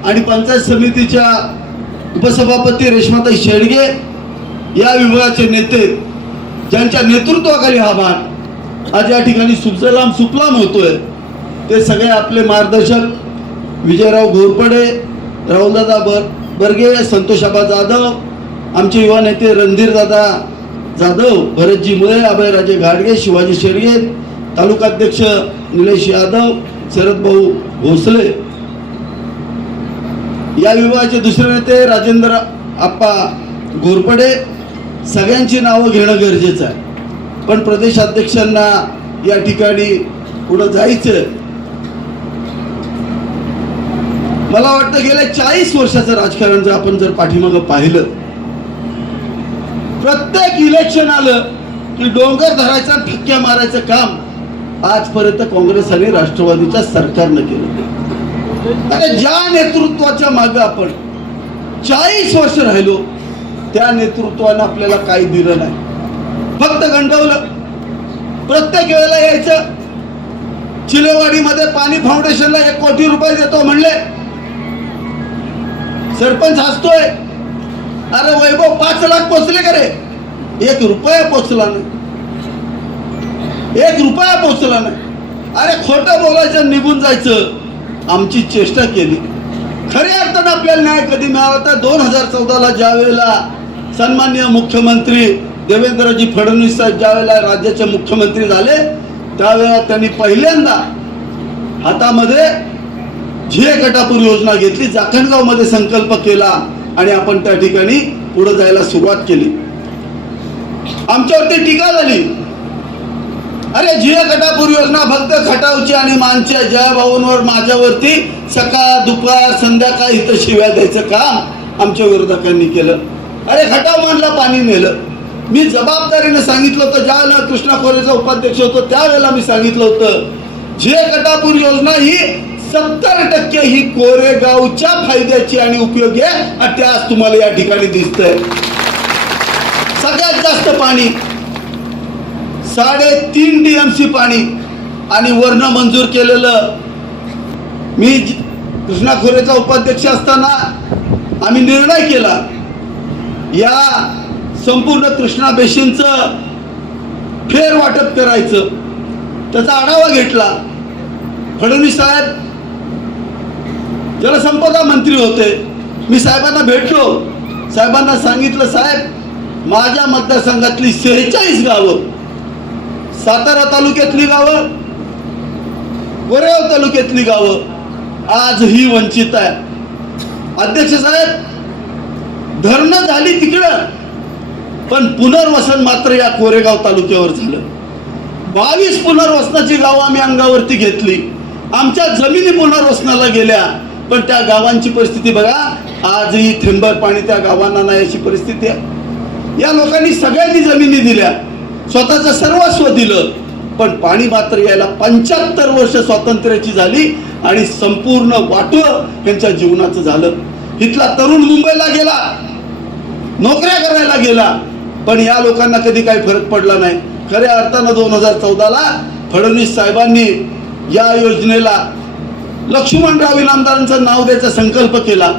आणि पंचायत समितीच्या उपसभापती रेश्माताई शेडगे, या विभागाचे नेते ज्यांच्या नेतृत्वाखाली हा भाग आज या ठिकाणी सुजलाम सुफलाम होतोय, ते सगळे आपले मार्गदर्शक विजयराव घोरपडे, राहुलदादा बर्गे, संतोषाबा जाधव, आमचे युवा नेते रणधीरदादा जाधव, भरतजी मुळे, अभयराजे घाडगे, शिवाजी शेडगे, तालुकाध्यक्ष निलेश यादव, शरद भाऊ भोसले, या विभागाचे दुसरे नेते राजेंद्र आप्पा घोरपडे. सगळ्यांची नावं घेणं गरजेचं आहे, पण प्रदेशाध्यक्षांना या ठिकाणी पुढं जायचं. मला वाटतं गेल्या 40 वर्षाचं राजकारण जर आपण पाठीमागं पाहिलं, प्रत्येक इलेक्शन आलं की डोंगर धरायचा, ठक्क्या मारायचं काम आजपर्यंत काँग्रेस आणि राष्ट्रवादीच्या सरकारनं केलं. आणि ज्या नेतृत्वाच्या मागे आपण 40 वर्ष राहिलो त्या नेतृत्वानं आपल्याला काही दिलं नाही, फक्त गंडवलं. प्रत्येक वेळेला यायचं, चिलेवाडीमध्ये पाणी फाउंडेशनला 1 कोटी रुपये देतो म्हणले, सरपंच हसतोय, अरे वैभव 5 लाख पोचले का रे? 1 रुपया पोचला नाही, 1 रुपया पोचला नाही. अरे खोटं बोलायचं, निघून जायचं. आमची चेष्टा केली. खऱ्या अर्थानं आपल्याला न्याय कधी मिळाला तर 2014ला ज्या वेळेला सन्माननीय मुख्यमंत्री देवेंद्रजी फडणवीस साहेब ज्या वेळेला राज्याचे मुख्यमंत्री झाले त्यावेळेला त्यांनी पहिल्यांदा हातामध्ये झिये गटापूर योजना घेतली, जाखणगाव मध्ये संकल्प केला आणि आपण त्या ठिकाणी पुढे जायला सुरुवात केली. आमच्यावरती टीका झाली, अरे झिये गटापूर योजना फक्त खटावची आणि मानच्या जयाभाऊंवर, माझ्यावरती सकाळ दुपार संध्याकाळ इथं शिव्या द्यायचं काम आमच्या विरोधकांनी केलं. अरे खटाव मानला पाणी नेलं. मी जबाबदारीने सांगितलं होतं, ज्या वेळेला कृष्णा खोरेचा उपाध्यक्ष होतो त्यावेळेला मी सांगितलं होतं, झिये गटापूर योजना ही 70% ही कोरेगावच्या फायद्याची आणि उपयोगी आहे आणि ते आज तुम्हाला या ठिकाणी दिसतंय. सगळ्यात जास्त पाणी 3.5 TMC पाणी आणि वर्ण मंजूर केलेलं. मी कृष्णा खोरेचा उपाध्यक्ष असताना आम्ही निर्णय केला, या संपूर्ण कृष्णा बेसिनचं फेर वाटप करायचं. त्याचा आढावा घेतला. फडणवीस साहेब जलसंपदा मंत्री होते. मी साहेबांना भेटलो, साहेबांना सांगितलं, साहेब माझ्या मतदारसंघातली 46 गावं, सातारा तालुक्यातली गावं, कोरेगाव तालुक्यातली गावं आजही वंचित आहे. अध्यक्ष साहेब, धरणं झाली तिकडं, पण पुनर्वसन मात्र या कोरेगाव तालुक्यावर झालं. 22 पुनर्वसनाची गावं आम्ही अंगावरती घेतली. आमच्या जमिनी पुनर्वसनाला गेल्या, पण त्या गावांची परिस्थिती बघा, आजही थेंबर पाणी त्या गावांना नाही अशी परिस्थिती आहे. या लोकांनी सगळ्यांनी जमिनी दिल्या, स्वतःचं सर्वस्व दिलं, पण पाणी मात्र यायला 75 वर्ष स्वातंत्र्याची झाली आणि संपूर्ण वाटोळं त्यांच्या जीवनाचं झालं. इथला तरुण मुंबईला गेला, नोकऱ्या करायला गेला, पण या लोकांना कधी काही फरक पडला नाही. खऱ्या अर्थानं 2014ला फडणवीस साहेबांनी या योजनेला लक्ष्मणराव इनामदारांचं नाव द्यायचा संकल्प केला.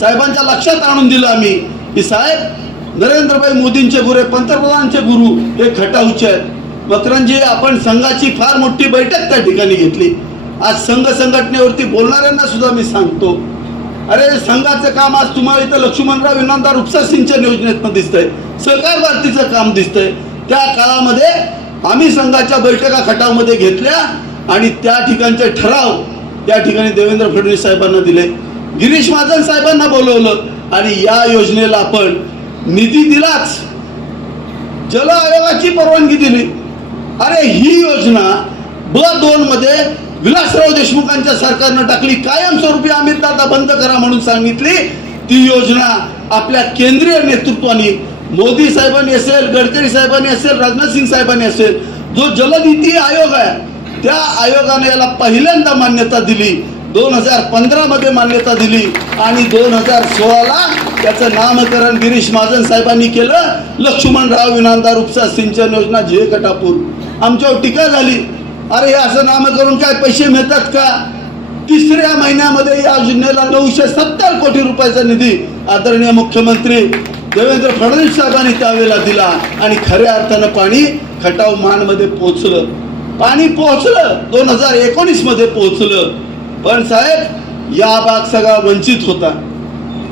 साहेबांच्या लक्षात आणून दिलं आम्ही की साहेब नरेंद्रभाई मोदींचे गुरु, पंतप्रधानांचे गुरु हे खटाऊचे आहेत. मकरंजी, आपण संघाची फार मोठी बैठक त्या ठिकाणी घेतली. आज संघ संघटनेवरती बोलणाऱ्यांना सुद्धा मी सांगतो, अरे संघाचं काम आज तुम्हाला इथं लक्ष्मणराव इनामदार उपसा सिंचन योजनेतनं दिसतंय, सहकार भारतीचं काम दिसतंय. त्या काळामध्ये आम्ही संघाच्या बैठका खटावमध्ये घेतल्या आणि त्या ठिकाणचे ठराव त्या ठिकाणी देवेंद्र फडणवीस साहेबांना दिले, गिरीश महाजन साहेबांना बोलवलं आणि या योजनेला आपण निधी दिलाच, जल आयोगाची परवानगी दिली. अरे ही योजना B2 मध्ये विलासराव देशमुखांच्या सरकारनं टाकली, कायमस्वरूपी अमितदादा बंद करा म्हणून सांगितली. ती योजना आपल्या केंद्रीय नेतृत्वाने मोदी साहेबांनी असेल, गडकरी साहेबांनी असेल, राजनाथ सिंग साहेबांनी असेल, जो जलनीती आयोग आहे त्या आयोगाने याला पहिल्यांदा मान्यता दिली. 2015 मध्ये मान्यता दिली आणि 2016ला त्याचं नामकरण गिरीश महाजन साहेबांनी केलं, लक्ष्मणराव इनामदार उपसा सिंचन योजना जे कटापूर. आमच्यावर टीका झाली, अरे हे असं नामकरण काय पैसे मिळतात का? तिसऱ्या महिन्यामध्ये या योजनेला 970 कोटी रुपयाचा निधी आदरणीय मुख्यमंत्री देवेंद्र फडणवीस साहेबांनी त्यावेळेला दिला आणि खऱ्या अर्थानं पाणी खटाव मानमध्ये पोहोचलं. पाणी पोहोचलं, 2019 मध्ये पोहोचलं. पण साहेब या भाग सगळा वंचित होता,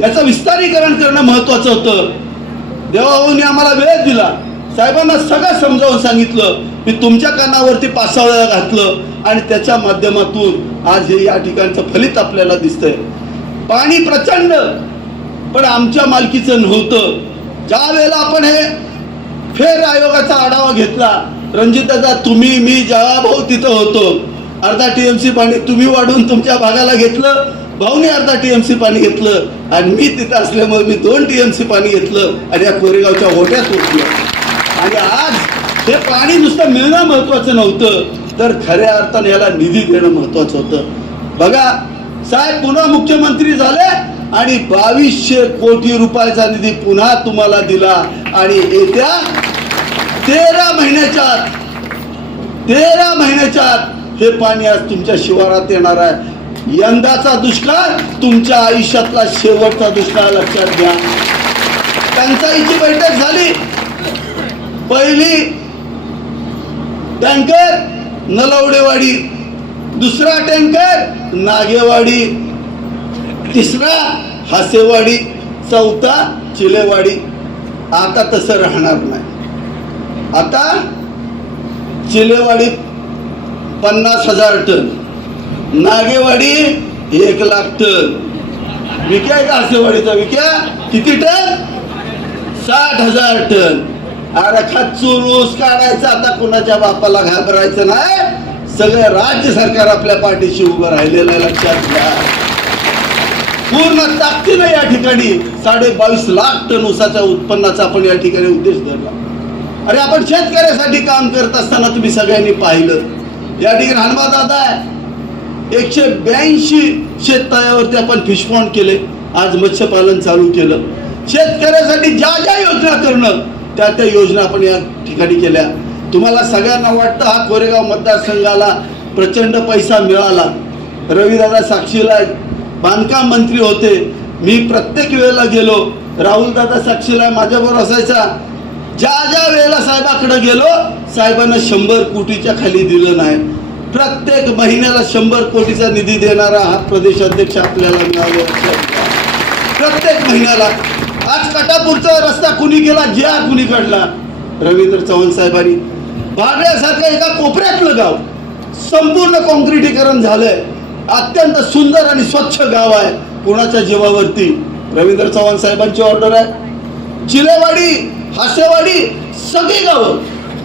याचं विस्तारीकरण करणं महत्वाचं होतं. देवाभाऊंनी आम्हाला वेळ दिला, साहेबांना सगळं समजावून सांगितलं, मी तुमच्या कानावरती पासावळ्या घातलं आणि त्याच्या माध्यमातून आज हे या ठिकाणचं फलित आपल्याला दिसतंय. पाणी प्रचंड, पण आमच्या मालकीचं नव्हतं. ज्या वेळेला आपण हे फेर आयोगाचा आढावा घेतला, रणजितदादा तुम्ही, मी, जवाभाऊ तिथं होतो. अर्धा TMC पाणी तुम्ही वाढून तुमच्या भागाला घेतलं, भाऊने अर्धा TMC पाणी घेतलं आणि मी तिथं असल्यामुळे मी 2 TMC पाणी घेतलं आणि या कोरेगावच्या ओढ्यात उठलं. आणि आज हे पाणी नुसतं मिळणं महत्वाचं नव्हतं, तर खऱ्या अर्थाने याला निधी देणं महत्वाचं होतं. बघा साहेब पुन्हा मुख्यमंत्री झाले आणि 2200 कोटी रुपयाचा निधी पुन्हा तुम्हाला दिला आणि येत्या 13 महिन्याच्यात हे पाणी आज तुमच्या शिवारात येणार आहे. यंदाचा दुष्काळ तुमच्या आयुष्यातला शेवटचा दुष्काळ, लक्षात घ्या. टंचाईची बैठक झाली, पहिली टँकर नलवडेवाडी, दुसरा टँकर नागेवाडी, तिसरा हासेवाडी, चौथा चिलेवाडी. आता तसं राहणार नाही. आता चिलेवाडी 50,000 टन, नागेवाडी 1,00,000 टन. विक्या का हासेवाडीचा विक्या किती टन? 60,000 टन. अरे खच्चूर ऊस काढायचा, आता कुणाच्या बापाला घाबरायचं नाही. सगळं राज्य सरकार आपल्या पाठीशी उभं राहिलेलं आहे, लक्षात घ्या. पूर्ण ताकदीने या ठिकाणी 22.5 लाख टन ऊसाच्या उत्पन्नाचा आपण या ठिकाणी उद्देश धरला. अरे आपण शेतकऱ्यासाठी काम करत असताना तुम्ही सगळ्यांनी पाहिलं, या ठिकाणी हनुमान दादा आहे, 182 शेततळ्यावरती आपण फिश पॉन्ड केले, आज मत्स्यपालन चालू केलं. शेतकऱ्यासाठी ज्या ज्या योजना करणं त्या त्या योजना आपण या ठिकाणी केल्या. तुम्हाला सगळ्यांना वाटतं हा कोरेगाव मतदारसंघाला प्रचंड पैसा मिळाला. रविदादा साक्षीला बांधकाम मंत्री होते, मी प्रत्येक वेळेला गेलो, राहुल दादा साक्षीला माझ्याबरोबर असायचा. ज्या ज्या वेळेला साहेबाकडे गेलो, साहेबांना 100 कोटीच्या खाली दिलं नाही. प्रत्येक महिन्याला 100 कोटीचा निधी देणारा हा प्रदेशाध्यक्ष आपल्याला मिळाला. प्रत्येक महिन्याला. आज कटापूरचा रस्ता कुणी केला? ज्या कुणी काढला? रवींद्र चव्हाण साहेबांनी. भागल्यासारखं एका कोपऱ्यातलं गाव संपूर्ण काँक्रिटीकरण झालंय. अत्यंत सुंदर आणि स्वच्छ गाव आहे. कुणाच्या जीवावरती? रवींद्र चव्हाण साहेबांची ऑर्डर आहे. चिलेवाडी, हासेवाडी, सगळी गावं,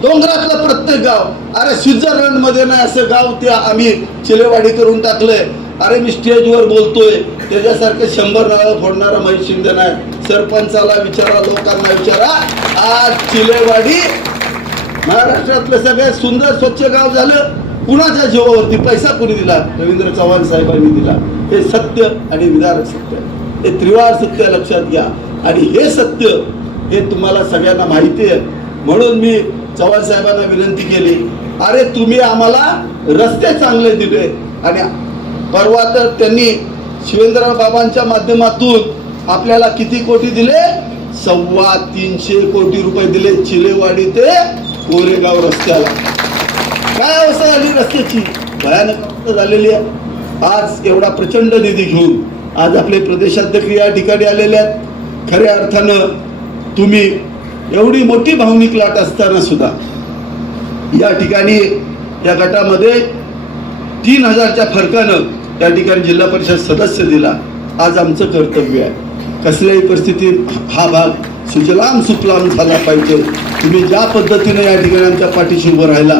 डोंगरातलं प्रत्येक गाव. अरे स्वित्झर्लंड मध्ये नाही असं गाव ते आम्ही चिलेवाडी करून टाकलंय. अरे मी स्टेजवर बोलतोय त्याच्यासारखं 100 नारळ फोडणारा महेश शिंदे नाही. सरपंचाला विचारा, लोकांना विचारा. आज चिलेवाडी महाराष्ट्रातलं सगळ्यात सुंदर स्वच्छ गाव झालं. कुणाच्या जीवावरती पैसा कोणी दिला? रवींद्र चव्हाण साहेबांनी दिला. हे सत्य आणि विदारक सत्य, हे त्रिवार सत्य लक्षात घ्या. आणि हे सत्य हे तुम्हाला सगळ्यांना माहिती आहे. म्हणून मी चव्हाण साहेबांना विनंती केली, अरे तुम्ही आम्हाला रस्ते चांगले दिले. आणि परवा तर त्यांनी शिवेंद्रराव बाबांच्या माध्यमातून आपल्याला किती कोटी दिले? 350 कोटी रुपये दिले चिलेवाडी ते कोरेगाव रस्त्याला. काय अवस्था झाली रस्त्याची? भयानक अवस्था झालेली आहे. आज एवढा प्रचंड निधी घेऊन आज आपले प्रदेशाध्यक्ष या ठिकाणी आलेले आहेत. खऱ्या अर्थानं तुम्ही एवढी मोठी भावनिक लाट असताना सुद्धा या ठिकाणी या गटामध्ये 3000च्या फरकानं या ठिकाणी जिल्हा परिषद सदस्य दिला. आज आमचं कर्तव्य आहे, कसल्याही परिस्थितीत हा भाग सुजलाम सुफलाम झाला पाहिजे. तुम्ही ज्या पद्धतीने या ठिकाणी आमच्या पाठीशी उभं राहिला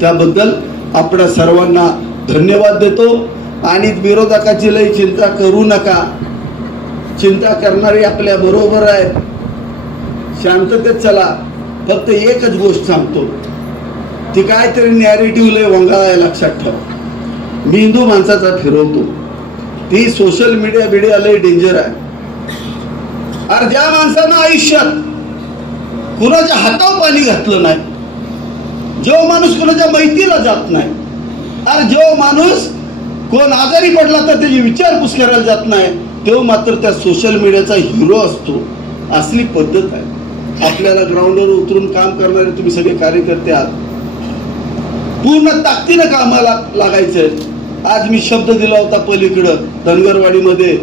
त्याबद्दल आपणा सर्वांना धन्यवाद देतो. आणि विरोधकाची लई चिंता करू नका, चिंता करणारे आपल्या बरोबर आहे. शांततेत चला. फक्त एकच गोष्ट सांगतो, ती काहीतरी नॅरेटिव्ह लय वंगाळ लक्षात ठेवा. मी हिंदू माणसाचा फिरवतो, ती सोशल मीडिया लय डेंजर आहे. अरे ज्या माणसानं आयुष्यात कुणाच्या हातावर पाणी घातलं नाही, जो माणूस कुणाच्या मैतीला जात नाही, अरे जो माणूस कोण आजारी पडला तर त्याची विचारपूस करायला जात नाही, तो मात्र त्या सोशल मीडियाचा हिरो असतो. असली पद्धत आहे. आपल्याला ग्राउंडवर उतरून काम करणारे तुम्ही सगळे कार्यकर्ते आहात, पूर्ण ताकदीनं कामाला लागायचंय. आज मी शब्द दिला होता पलीकडं धनगरवाडीमध्ये,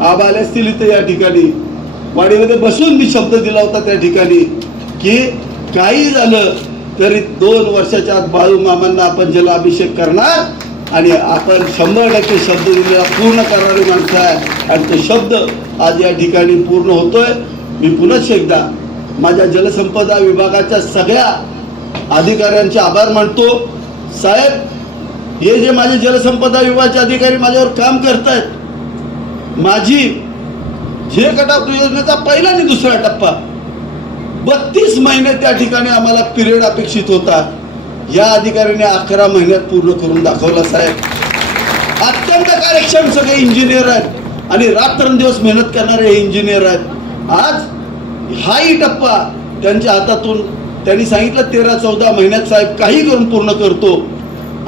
आबा आले असतील इथे या ठिकाणी वाडीमध्ये बसून मी शब्द दिला होता त्या ठिकाणी की काही झालं तरी 2 वर्षाच्या आत बाळू मामांना आपण जलाभिषेक करणार आणि आपण 100% शब्द दिलेला पूर्ण करणारी माणसं आहे. आणि तो शब्द आज या ठिकाणी पूर्ण होतोय. मी पुनश्च एकदा माझ्या जलसंपदा विभागाच्या सगळ्या अधिकाऱ्यांचे आभार मानतो. साहेब, हे जे माझे जलसंपदा विभागाचे अधिकारी माझ्यावर काम करतायत, माझी जे कटाप योजनेचा पहिला आणि दुसरा टप्पा 32 महिने त्या ठिकाणी आम्हाला पिरियड अपेक्षित होता, या अधिकाऱ्याने 11 महिन्यात पूर्ण करून दाखवला. साहेब, अत्यंत कार्यक्षम सगळे इंजिनियर आहेत आणि रात्रंदिवस मेहनत करणारे हे इंजिनियर आहेत. आज हाही टप्पा त्यांच्या हातातून त्यांनी सांगितलं 13-14 महिन्यात साहेब काही करून पूर्ण करतो.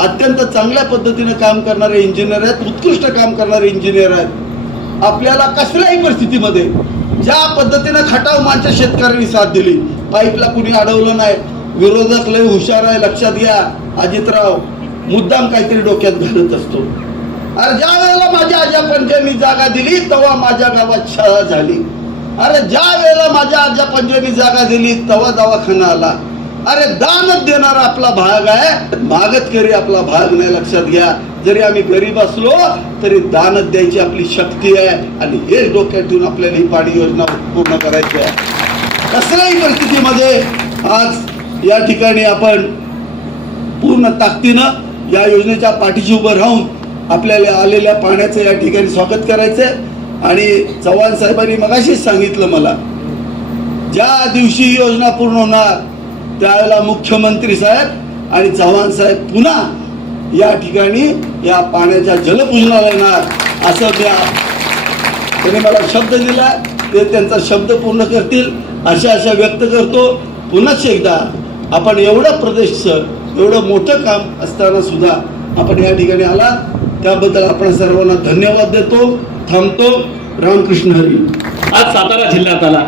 अत्यंत चांगल्या पद्धतीने काम करणारे इंजिनियर आहेत, उत्कृष्ट काम करणारे इंजिनियर आहेत. आपल्याला कसल्याही परिस्थितीमध्ये ज्या पद्धतीने खटाव मानच्या शेतकऱ्यांनी साथ दिली, पाईपला कुणी अडवलं नाही. विरोधक लय हुशार आहे, लक्षात घ्या. अजितराव मुद्दाम काहीतरी डोक्यात घालत असतो. अरे ज्या वेळेला माझ्या आजा पंजांनी जागा दिली तेव्हा माझ्या गावात शाळा झाली. अरे ज्या वेळेला माझ्या आजा पंजांनी जागा दिली तेव्हा दवाखाना आला. अरे दानच देणारा आपला भाग आहे, मागतकरी आपला भाग नाही. लक्षात घ्या, जरी आम्ही गरीब असलो तरी दानच द्यायची आपली शक्ती आहे. आणि हेच डोक्यात ठेवून आपल्याला ही पाणी योजना पूर्ण करायची आहे. कसल्याही परिस्थितीमध्ये आज या ठिकाणी आपण पूर्ण ताकदीनं या योजनेच्या पाठीशी उभं राहून आपल्याला आलेल्या पाण्याचं या ठिकाणी स्वागत करायचंय. आणि चव्हाण साहेबांनी मगाशीच सांगितलं मला, ज्या दिवशी ही योजना पूर्ण होणार त्यावेळेला मुख्यमंत्री साहेब आणि चव्हाण साहेब पुन्हा या ठिकाणी या पाण्याच्या जलपूजनाला येणार असं त्यांनी मला शब्द दिला. ते त्यांचा शब्द पूर्ण करतील अशा व्यक्त करतो. पुन्हाच एकदा आपण एवढं प्रदेशचं एवढं मोठं काम असताना सुद्धा आपण या ठिकाणी आला त्याबद्दल आपण सर्वांना धन्यवाद देतो. थांबतो. रामकृष्ण हरी. आज सातारा जिल्ह्यात आला,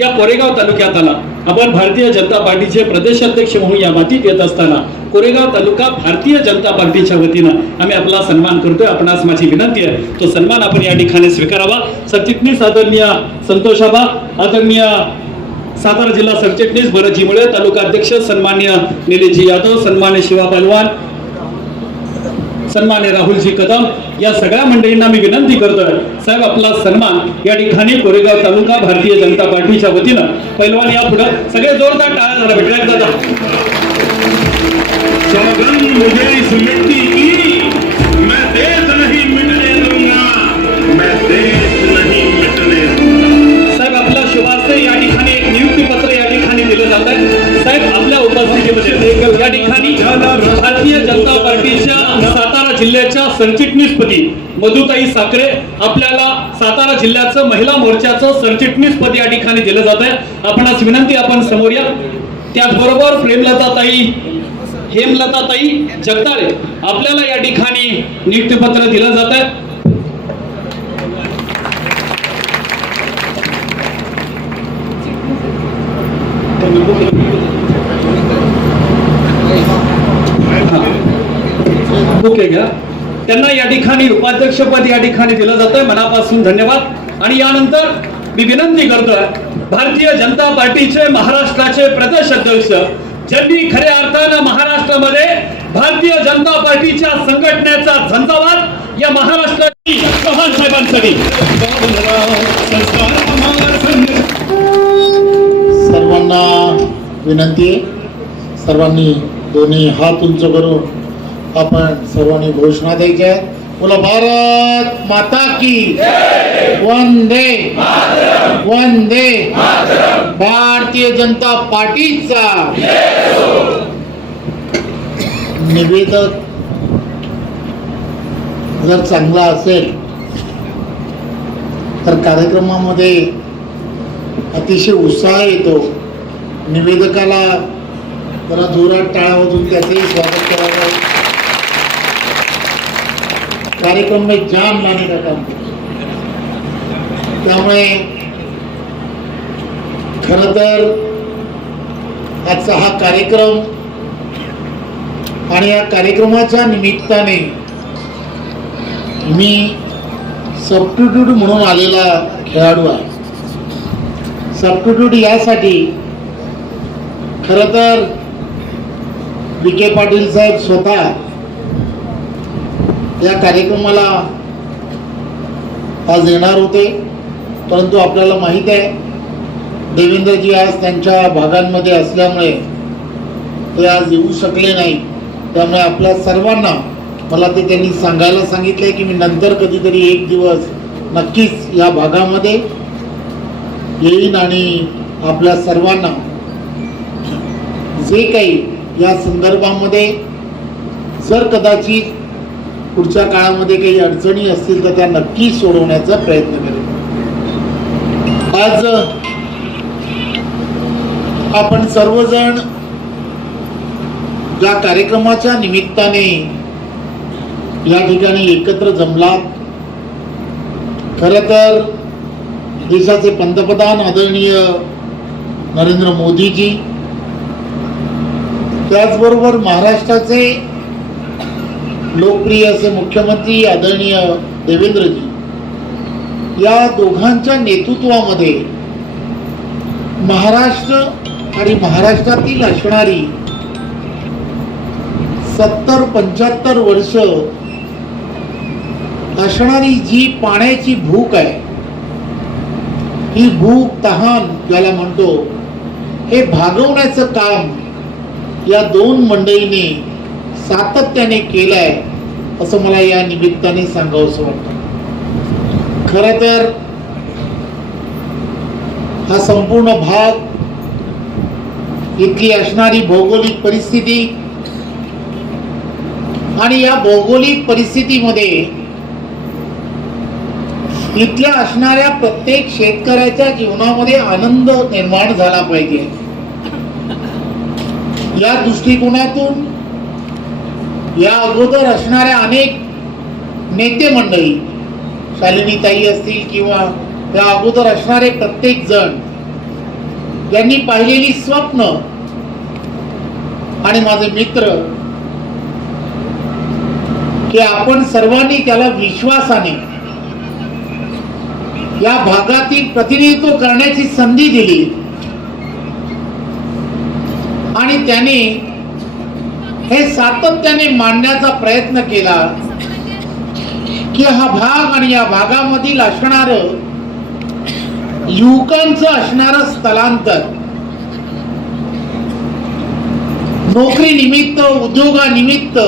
या कोरेगाव तालुक्यात आला. आपण भारतीय जनता पार्टीचे प्रदेशाध्यक्ष म्हणून या मातीत येत असताना कोरेगाव तालुका भारतीय जनता पार्टीच्या वतीनं आम्ही आपला सन्मान करतोय. आपणास माझी विनंती आहे, तो सन्मान आपण या ठिकाणी स्वीकारावा. सरचिटणीस आदरणीय संतोषाबा, आदरणीय सातारा जिल्हा सरचिटणीस भरतजी मुळे, तालुका अध्यक्ष सन्मान्य निलेशजी यादव, सन्मान्य शिवा पहलवान, सन्मान्य राहुलजी कदम, या सगळ्या मंडळींना मी विनंती करतोय, साहेब आपला सन्मान या ठिकाणी कोरेगाव तालुका भारतीय जनता पार्टीच्या वतीनं पहलवान या पुढे सगळे जोरदार टाळ्या जरा भेटल्या दादा. सौगंध मुझे इस मिट्टी की, मैं देश नहीं मिटने दूंगा, मैं देश नहीं मिटने दूंगा. साहेब आपला याच्यामध्ये या ठिकाणी भारतीय जनता पार्टीच्या सातारा जिल्ह्याच्या सरचिटणीसपदी मधुताई साखरे आपल्याला सातारा जिल्ह्याचं महिला मोर्चाचं सरचिटणीस पद या ठिकाणी दिलं जात आहे. आपणास विनंती आपण समोर या. त्याचबरोबर हेमलताताई जगदाळे आपल्याला या ठिकाणी नियुक्तीपत्र दिलं जात आहे. ओके घ्या. त्यांना या ठिकाणी उपाध्यक्षपद या ठिकाणी दिलं जातंय. मनापासून धन्यवाद. आणि यानंतर मी विनंती करतोय भारतीय जनता पार्टीचे महाराष्ट्राचे प्रदेश अध्यक्ष ज्यांनी खऱ्या अर्थानं महाराष्ट्रामध्ये भारतीय जनता पार्टीच्या संघटनेचा झंझावात या महाराष्ट्राची चव्हाण साहेबांसाठी सर्वांना विनंती आहे, सर्वांनी दोन्ही हात उंच करून आपण सर्वांनी घोषणा द्यायच्या आहेत. बोला भारत माता की वंदे वंदे. भारतीय जनता पार्टीचा निवेदक जर चांगला असेल तर कार्यक्रमामध्ये अतिशय उत्साह येतो. निवेदकाला जरा जोरात टाळ्या वाजून त्याचंही स्वागत करावं. कार्यक्रम में जान लाने का काम. त्यामुळे खरं तर आजचा हा कार्यक्रम आणि या कार्यक्रमाच्या निमित्ताने मी सबस्टिट्यूट म्हणून आलेला खेळाडू आहे. सबस्टिट्यूट यासाठी खरं तर विखे पाटील साहेब स्वतः या कार्यक्रमाला आज येणार होते, परंतु आपल्याला माहीत आहे देवेंद्रजी आज त्यांच्या भागांमध्ये असल्यामुळे ते आज येऊ शकले नाही. त्यामुळे आपल्या सर्वांना मला ते त्यांनी सांगायला सांगितले की मी नंतर कधीतरी एक दिवस नक्कीच या भागामध्ये येईन आणि आपल्या सर्वांना जे काही या संदर्भामध्ये जर कदाचित पुढच्या काळामध्ये काही अडचणी असतील तर त्या नक्की सोडवण्याचा प्रयत्न करेल. आज आपण सर्वजण ज्या कार्यक्रमाच्या निमित्ताने या ठिकाणी एकत्र जमलात, खरं तर देशाचे पंतप्रधान आदरणीय नरेंद्र मोदीजी, त्याचबरोबर महाराष्ट्राचे लोकप्रिय असे मुख्यमंत्री आदरणीय देवेंद्रजी, या दोघांच्या नेतृत्वामध्ये महाराष्ट्र आणि महाराष्ट्रातील असणारी 70-75 वर्ष असणारी जी पाण्याची भूक आहे, ही भूक तहान ज्याला म्हणतो, हे भागवण्याचं काम या दोन मंडळींनी सातत्याने केलंय असं मला या निमित्ताने सांगावंसं वाटतं. खरं तर हा संपूर्ण भाग, इथली असणारी भौगोलिक परिस्थिती आणि या भौगोलिक परिस्थितीमध्ये इथल्या असणाऱ्या प्रत्येक शेतकऱ्याच्या जीवनामध्ये आनंद निर्माण झाला पाहिजे, या दृष्टिकोनातून या अगोदर असणाऱ्या अनेक नेते मंडळी, शालिनीताई असतील किंवा त्या अगोदर असणारे प्रत्येक जण यांनी पाहिलेली स्वप्न आणि माझे मित्र की आपण सर्वांनी त्याला विश्वासाने या भागातील प्रतिनिधित्व करण्याची संधी दिली आणि त्याने हे सातत्याने मांडण्याचा प्रयत्न केला की हा भाग आणि या भागामधील असणार युवकांचं असणारं स्थलांतर, नोकरी निमित्त, उद्योगानिमित्त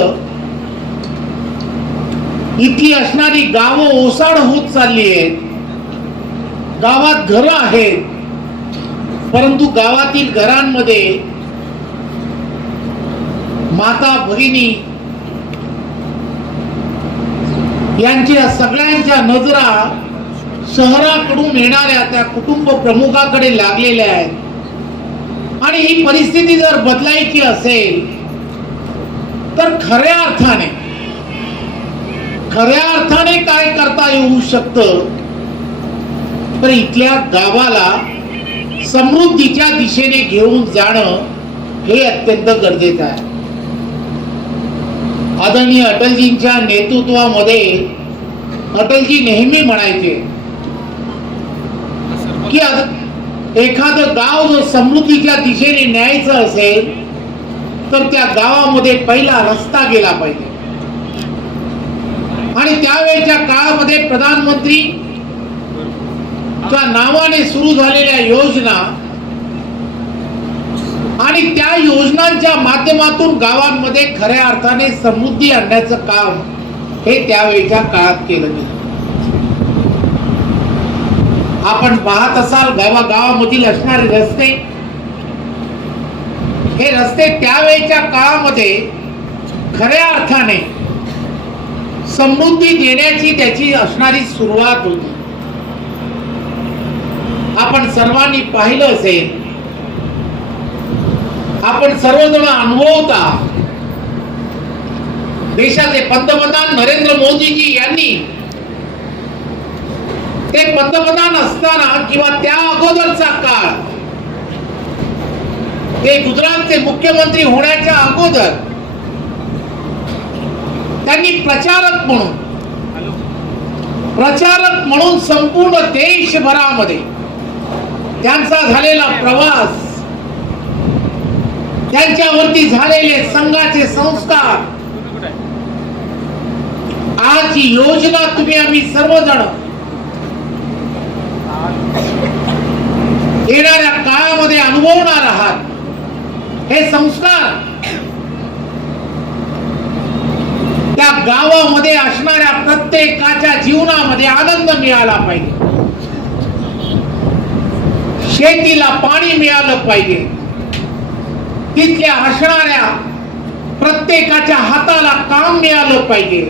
इथली असणारी गावं ओसाड होत चालली आहेत. गावात घरं आहेत, परंतु गावातील घरांमध्ये माता भगिनी यांच्या सगळ्यांच्या नजरा शहराकडून येणाऱ्या त्या कुटुंब प्रमुखाकडे लागलेल्या आहेत आणि ही परिस्थिती जर बदलायची असेल तर खऱ्या अर्थाने काय करता येऊ शकतं, तर इथल्या गावाला समृद्धीच्या दिशेने घेऊन जाणं हे अत्यंत गरजेचं आहे. आदरणीय अटलजींच्या नेतृत्वामध्ये अटलजी नेहमी म्हणायचे की एखादं गाव जर समृद्धीच्या दिशेने न्यायचं असेल तर त्या गावामध्ये पहिला रस्ता गेला पाहिजे. आणि त्यावेळेच्या काळामध्ये प्रधानमंत्री च्या नावाने सुरू झालेल्या योजना आणि त्या योजनांच्या माध्यमातून गावांमध्ये खऱ्या अर्थाने समृद्धी आणण्याचं काम हे त्यावेळेच्या काळात केलं गेलं. आपण पाहत असाल गावामधील असणारे रस्ते, हे रस्ते त्यावेळेच्या काळामध्ये खऱ्या अर्थाने समृद्धी देण्याची त्याची असणारी सुरुवात होती. आपण सर्वांनी पाहिलं असेल, आपण सर्वजण अनुभवता, देशाचे पंतप्रधान नरेंद्र मोदीजी यांनी ते पंतप्रधान असताना किंवा त्या अगोदरचा काळ, ते गुजरातचे मुख्यमंत्री होण्याच्या अगोदर त्यांनी प्रचारक म्हणून संपूर्ण देशभरामध्ये त्यांचा झालेला प्रवास, त्यांच्यावरती झालेले संघाचे संस्कार, आज ही योजना तुम्ही आम्ही सर्वजण येणाऱ्या काळामध्ये अनुभवणार आहात. हे संस्कार त्या गावामध्ये असणाऱ्या प्रत्येकाच्या जीवनामध्ये आनंद मिळाला पाहिजे, शेतीला पाणी मिळालं पाहिजे, तिथल्या असणाऱ्या प्रत्येकाच्या हाताला काम मिळालं पाहिजे,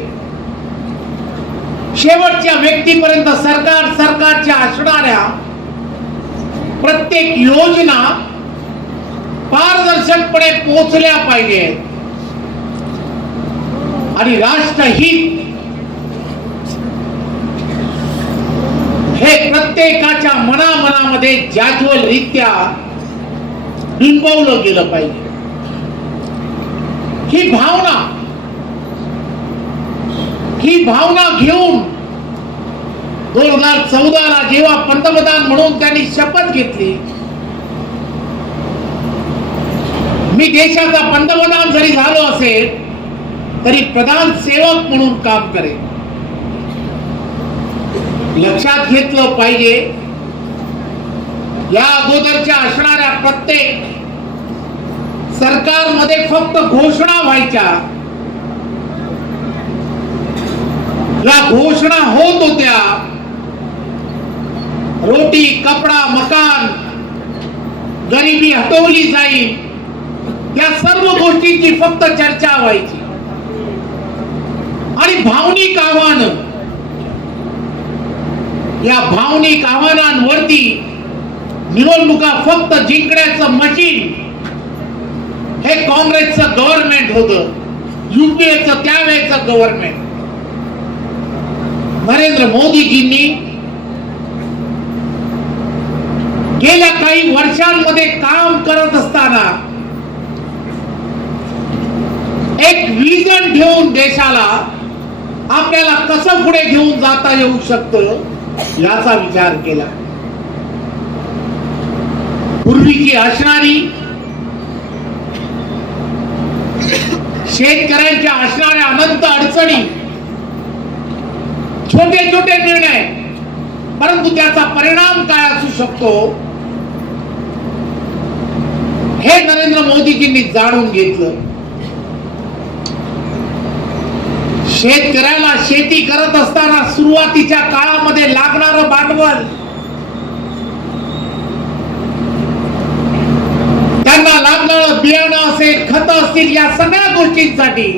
शेवटच्या व्यक्तीपर्यंत सरकारच्या असणाऱ्या प्रत्येक योजना पारदर्शकपणे पोहोचल्या पाहिजेत आणि राष्ट्रहित हे प्रत्येकाच्या मनामध्ये जाज्वलरित्या बिंबवलं गेलं पाहिजे. ही भावना घेऊन 2014 जेव्हा पंतप्रधान म्हणून त्यांनी शपथ घेतली, मी देशाचा पंतप्रधान जरी झालो असेल तरी प्रधान सेवक म्हणून काम करेन. लक्षात घेतलं पाहिजे, या अगोदरच्या असणाऱ्या प्रत्येक सरकारमध्ये फक्त घोषणा व्हायच्या, या घोषणा होत होत्या, रोटी कपडा मकान, गरिबी हटवली जाईल, या सर्व गोष्टींची फक्त चर्चा व्हायची आणि भावनिक आव्हानं, या भावनिक आव्हानांवरती निवडणुका फक्त जिंकण्याचं मशीन हे काँग्रेसचं गव्हर्नमेंट होतं, युपीएचं त्यावेळेचं गव्हर्नमेंट. नरेंद्र मोदीजींनी गेल्या काही वर्षांमध्ये काम करत असताना एक विजन ठेवून देशाला आपल्याला कसं पुढे घेऊन जाता येऊ शकतं याचा विचार केला. पूर्वीची असणारी शेतकऱ्यांच्या असणाऱ्या अनंत अडचणी, छोटे छोटे निर्णय, परंतु त्याचा परिणाम काय असू शकतो हे नरेंद्र मोदीजींनी जाणून घेतलं. शेतकऱ्याला शेती करत असताना सुरुवातीच्या काळामध्ये लागणारं भांडवल, त्यांना लागणारं बियाणं असेल, खत असतील, असतील, या सगळ्या गोष्टींसाठी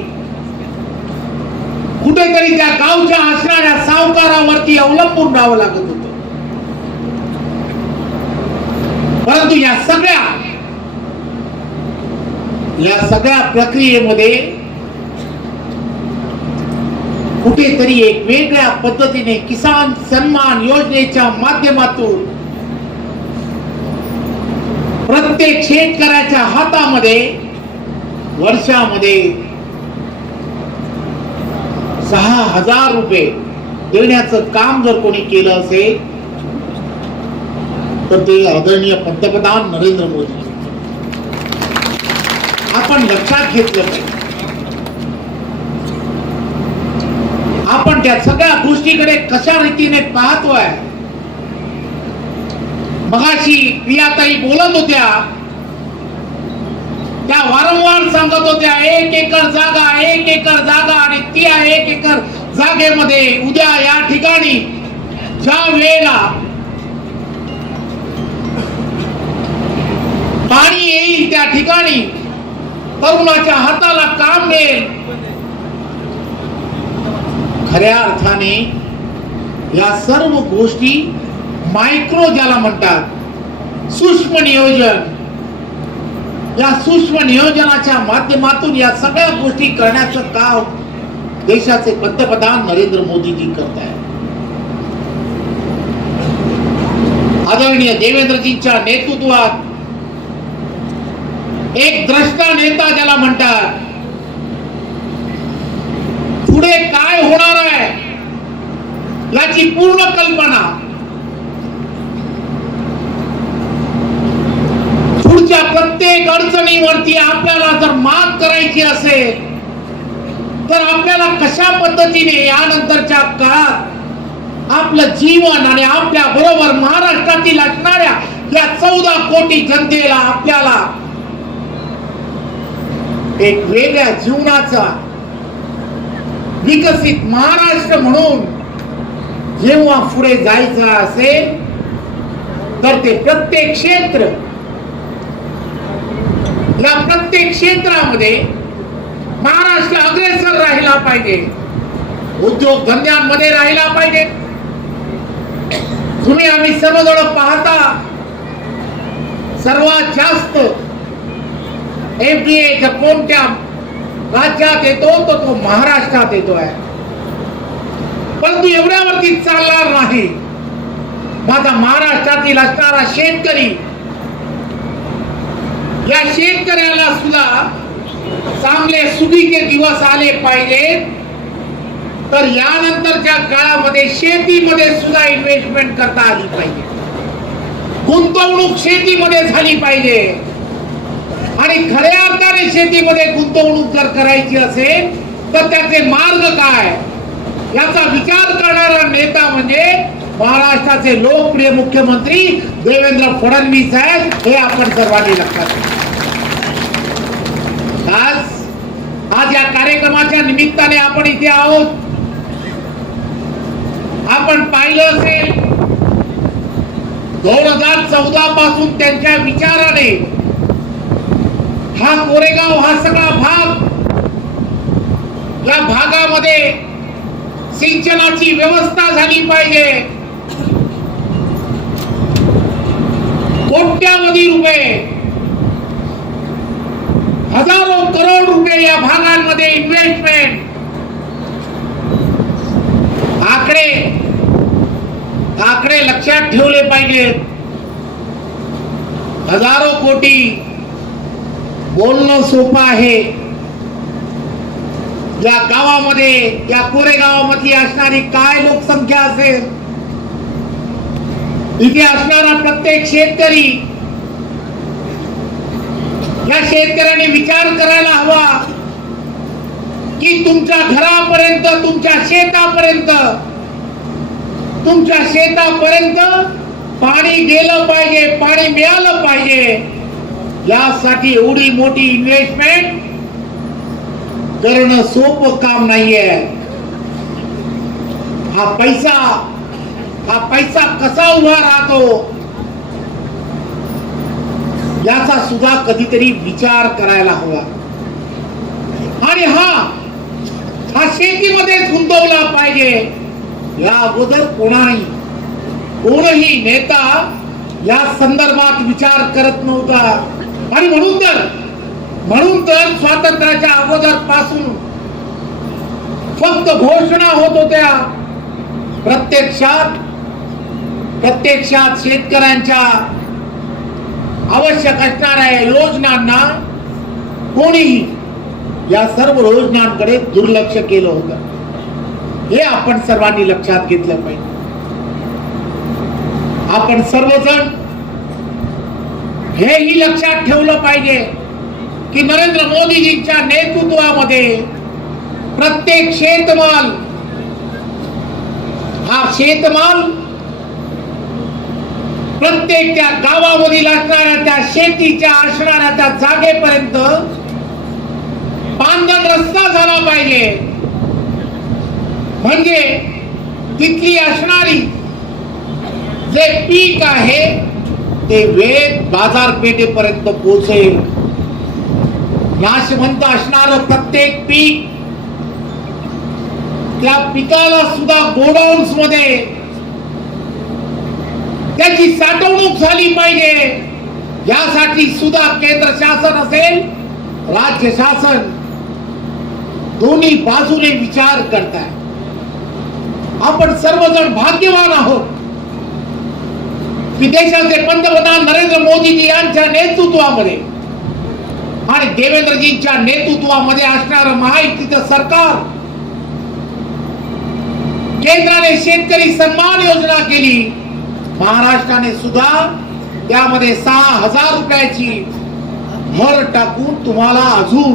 कुठेतरी त्या गावच्या असणाऱ्या सावकारावरती अवलंबून राहावं लागत होतं. परंतु या सगळ्या प्रक्रियेमध्ये कुठेतरी एक वेगळ्या पद्धतीने किसान सन्मान योजनेच्या माध्यमातून प्रत्येक शेतकऱ्याच्या हातामध्ये वर्षामध्ये 6,000 रुपये देण्याचं काम जर कोणी केलं असेल तर ते आदरणीय पंतप्रधान नरेंद्र मोदी. आपण लक्षात घेतलं पाहिजे. आपण त्या सगळ्या गोष्टीकडे कशा रीतीने पाहतोय. मगाशी प्रियाताई बोलत होत्या, त्या वारंवार सांगत होत्या 1 एकर जागा, 1 एकर जागा, आणि त्या 1 एकर जागेमध्ये उद्या या ठिकाणी ज्या वेळेला पाणी येईल त्या ठिकाणी तरुणाच्या हाताला काम मिळेल. खऱ्या अर्थाने या सर्व गोष्टी मायक्रो ज्याला म्हणतात, सूक्ष्म नियोजन, या सूक्ष्म नियोजनाच्या माध्यमातून या सगळ्या गोष्टी करण्याचं काम देशाचे पंतप्रधान नरेंद्र मोदीजी करत आहेत. आदरणीय देवेंद्रजींच्या नेतृत्वात एक द्रष्टा नेता ज्याला म्हणतात, पुढे काय होणार आहे याची पूर्ण कल्पना, पुढच्या प्रत्येक अडचणीवरती आपल्याला जर मात करायची असेल तर आपल्याला कशा पद्धतीने यानंतरच्या काळात आपलं जीवन आणि आपल्या बरोबर महाराष्ट्रातील असणाऱ्या या 14 कोटी जनतेला आपल्याला एक वेगळ्या जीवनाचा विकसित महाराष्ट्र म्हणून जेव्हा पुढे जायचं असेल तर ते प्रत्येक क्षेत्र, या प्रत्येक क्षेत्रामध्ये महाराष्ट्र अग्रेसर राहिला पाहिजे, उद्योग धंद्यांमध्ये राहिला पाहिजे. तुम्ही आम्ही सर्वजण पाहता, सर्वात जास्त एफडीए कोणत्या राज्यात येतो तो महाराष्ट्रात येतो आहे. परंतु एवढ्यावरती चालणार नाही. माझा महाराष्ट्रातील असणारा शेतकरी, या शेतकऱ्याला सुद्धा चांगले सुखीचे दिवस आले पाहिजे. तर यानंतरच्या काळामध्ये शेतीमध्ये सुद्धा इन्व्हेस्टमेंट करता आली पाहिजे, गुंतवणूक शेतीमध्ये झाली पाहिजे. आणि खऱ्या अर्थाने शेतीमध्ये गुंतवणूक जर करायची असेल तर त्याचे मार्ग काय याचा विचार करणारा नेता म्हणजे महाराष्ट्राचे लोकप्रिय मुख्यमंत्री देवेंद्र फडणवीस आहेत, हे आपण सर्वांनी लक्षात घ्या. आज या कार्यक्रमाच्या निमित्ताने आपण इथे आहोत. आपण पाहिलं असेल 2014 पासून त्यांच्या विचाराने हा कोरेगाव, हा सगळा भाग, या भागामध्ये सिंचनाची व्यवस्था झाली पाहिजे. कोट्यावधी रुपये, हजारो करोड रुपये या भागांमध्ये इन्व्हेस्टमेंट. आकडे लक्षात ठेवले पाहिजेत. हजारो कोटी बोलणं सोपं आहे. या गावामध्ये, या कोरेगावामधली असणारी काय लोकसंख्या असेल, इथे असणारा प्रत्येक शेतकरी, या शेतकऱ्यांनी विचार करायला हवा की तुमच्या घरापर्यंत, तुमच्या शेतापर्यंत पाणी गेलं पाहिजे, पाणी मिळालं पाहिजे. यासाठी एवढी मोठी इन्व्हेस्टमेंट करणं सोपं काम नाहीये. हा पैसा कसा उभा राहतो याचा सुद्धा कधीतरी विचार करायला हवा. शेतीमध्येच गुंतवला पाहिजे, या अगोदर कोणही नेता या संदर्भात विचार करत नव्हता. आणि म्हणून तर स्वातंत्र्याच्या अगोदर पासून फक्त घोषणा होत होत्या. प्रत्यक्षात शेतकऱ्यांच्या आवश्यक असणाऱ्या योजनांना कोणीही या सर्व योजनांकडे दुर्लक्ष केलं होतं. हे आपण सर्वांनी लक्षात घेतलं पाहिजे. आपण सर्वजण हेही लक्षात ठेवलं पाहिजे की नरेंद्र मोदीजींच्या नेतृत्वामध्ये प्रत्येक शेतमाल प्रत्येक त्या गावामधील असणाऱ्या त्या शेतीच्या असणाऱ्या त्या जागेपर्यंत पांढरा रस्ता झाला पाहिजे. म्हणजे तिथली असणारी जे पीक आहे ते वेग बाजारपेठेपर्यंत पोहोचेल. नाशवंत असणारं प्रत्येक पीक त्या पिकाला सुद्धा गोडाऊन्स मध्ये त्याची साठवणूक झाली पाहिजे. यासाठी सुद्धा केंद्र शासन असेल राज्य शासन दोन्ही बाजूने विचार करताय. आपण सर्वजण भाग्यवान आहोत की देशाचे पंतप्रधान नरेंद्र मोदीजी यांच्या नेतृत्वामध्ये आणि देवेंद्रजींच्या नेतृत्वामध्ये असणारं महायुतीचं सरकार केंद्राने शेतकरी सन्मान योजना केली. महाराष्ट्राने सुद्धा त्यामध्ये 6,000 रुपयाची भर टाकून तुम्हाला अजून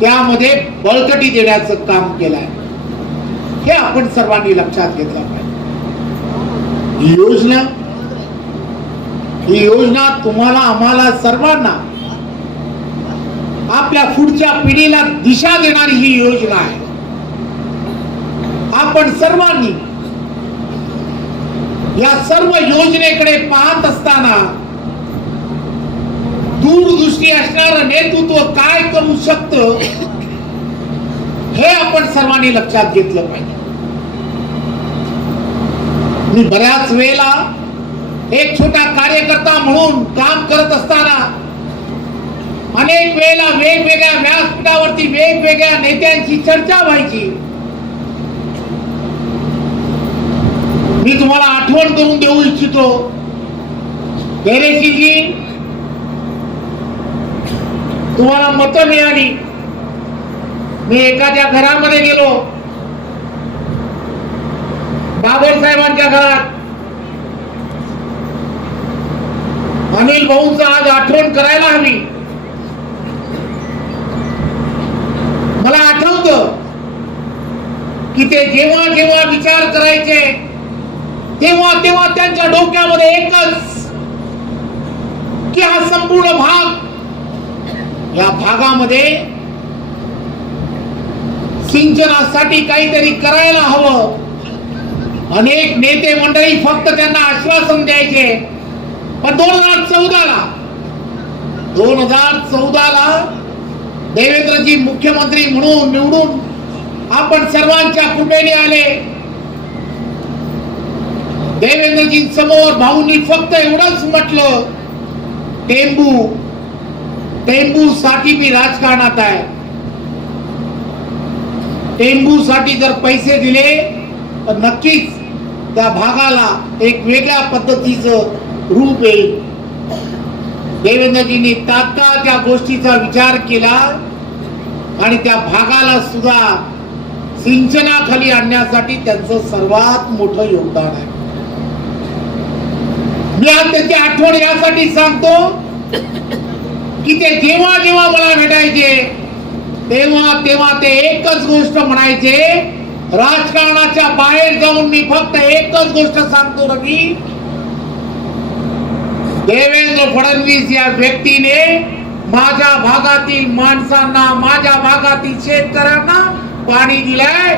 त्यामध्ये बळकटी देण्याचं काम केलंय. हे आपण सर्वांनी लक्षात घेतलं पाहिजे. ही योजना तुम्हाला आम्हाला सर्वांना आपल्या पुढच्या पिढीला दिशा देणारी ही योजना आहे. आपण सर्वांनी या सर्व योजनेकडे पाहत असताना दूरदृष्टी असणारं नेतृत्व काय करू शकतं हे आपण सर्वांनी लक्षात घेतलं पाहिजे. मी बऱ्याच वेळेला एक छोटा कार्यकर्ता म्हणून काम करत असताना अनेक वेळेला वेगवेगळ्या व्यासपीठावरती वेगवेगळ्या नेत्यांची चर्चा व्हायची. मी तुम्हाला आठवण करून देऊ इच्छितो, धैर्यशीलजी तुम्हाला मतं मिळाली. मी एखाद्या घरामध्ये गेलो, बाबर साहेबांच्या घरात, अनिल भाऊंचं आज आठवण करायला हवी. मला आठवतं की ते जेव्हा जेव्हा विचार करायचे तेव्हा तेव्हा त्यांच्या डोक्यामध्ये एकच की हा संपूर्ण भाग, या भागामध्ये सिंचनासाठी काहीतरी करायला हवं. अनेक नेते मंडळी फक्त त्यांना आश्वासन द्यायचे. पण 2014ला देवेंद्रजी मुख्यमंत्री म्हणून निवडून आपण सर्वांच्या कृपेने आले. देवेंद्रजी समोर भाऊंनी फक्त एवढंच म्हटलं, टेंबू साठी मी राजकारणात आहे. टेंबू साठी जर पैसे दिले तर नक्कीच त्या भागाला एक वेगळ्या पद्धतीचं रूप येईल. देवेंद्रजींनी तात्काळ त्या गोष्टीचा विचार केला आणि त्या भागाला सुद्धा सिंचनाखाली आणण्यासाठी त्यांचं सर्वात मोठं योगदान आहे. मी आज त्याची आठवण यासाठी सांगतो की ते जेव्हा जेव्हा मला भेटायचे तेव्हा तेव्हा ते एकच गोष्ट म्हणायचे. राजकारणाच्या बाहेर जाऊन मी फक्त एकच गोष्ट सांगतो रवी, देवेंद्र फडणवीस या व्यक्तीने माझ्या भागातील माणसांना, माझ्या भागातील शेतकऱ्यांना पाणी दिलंय.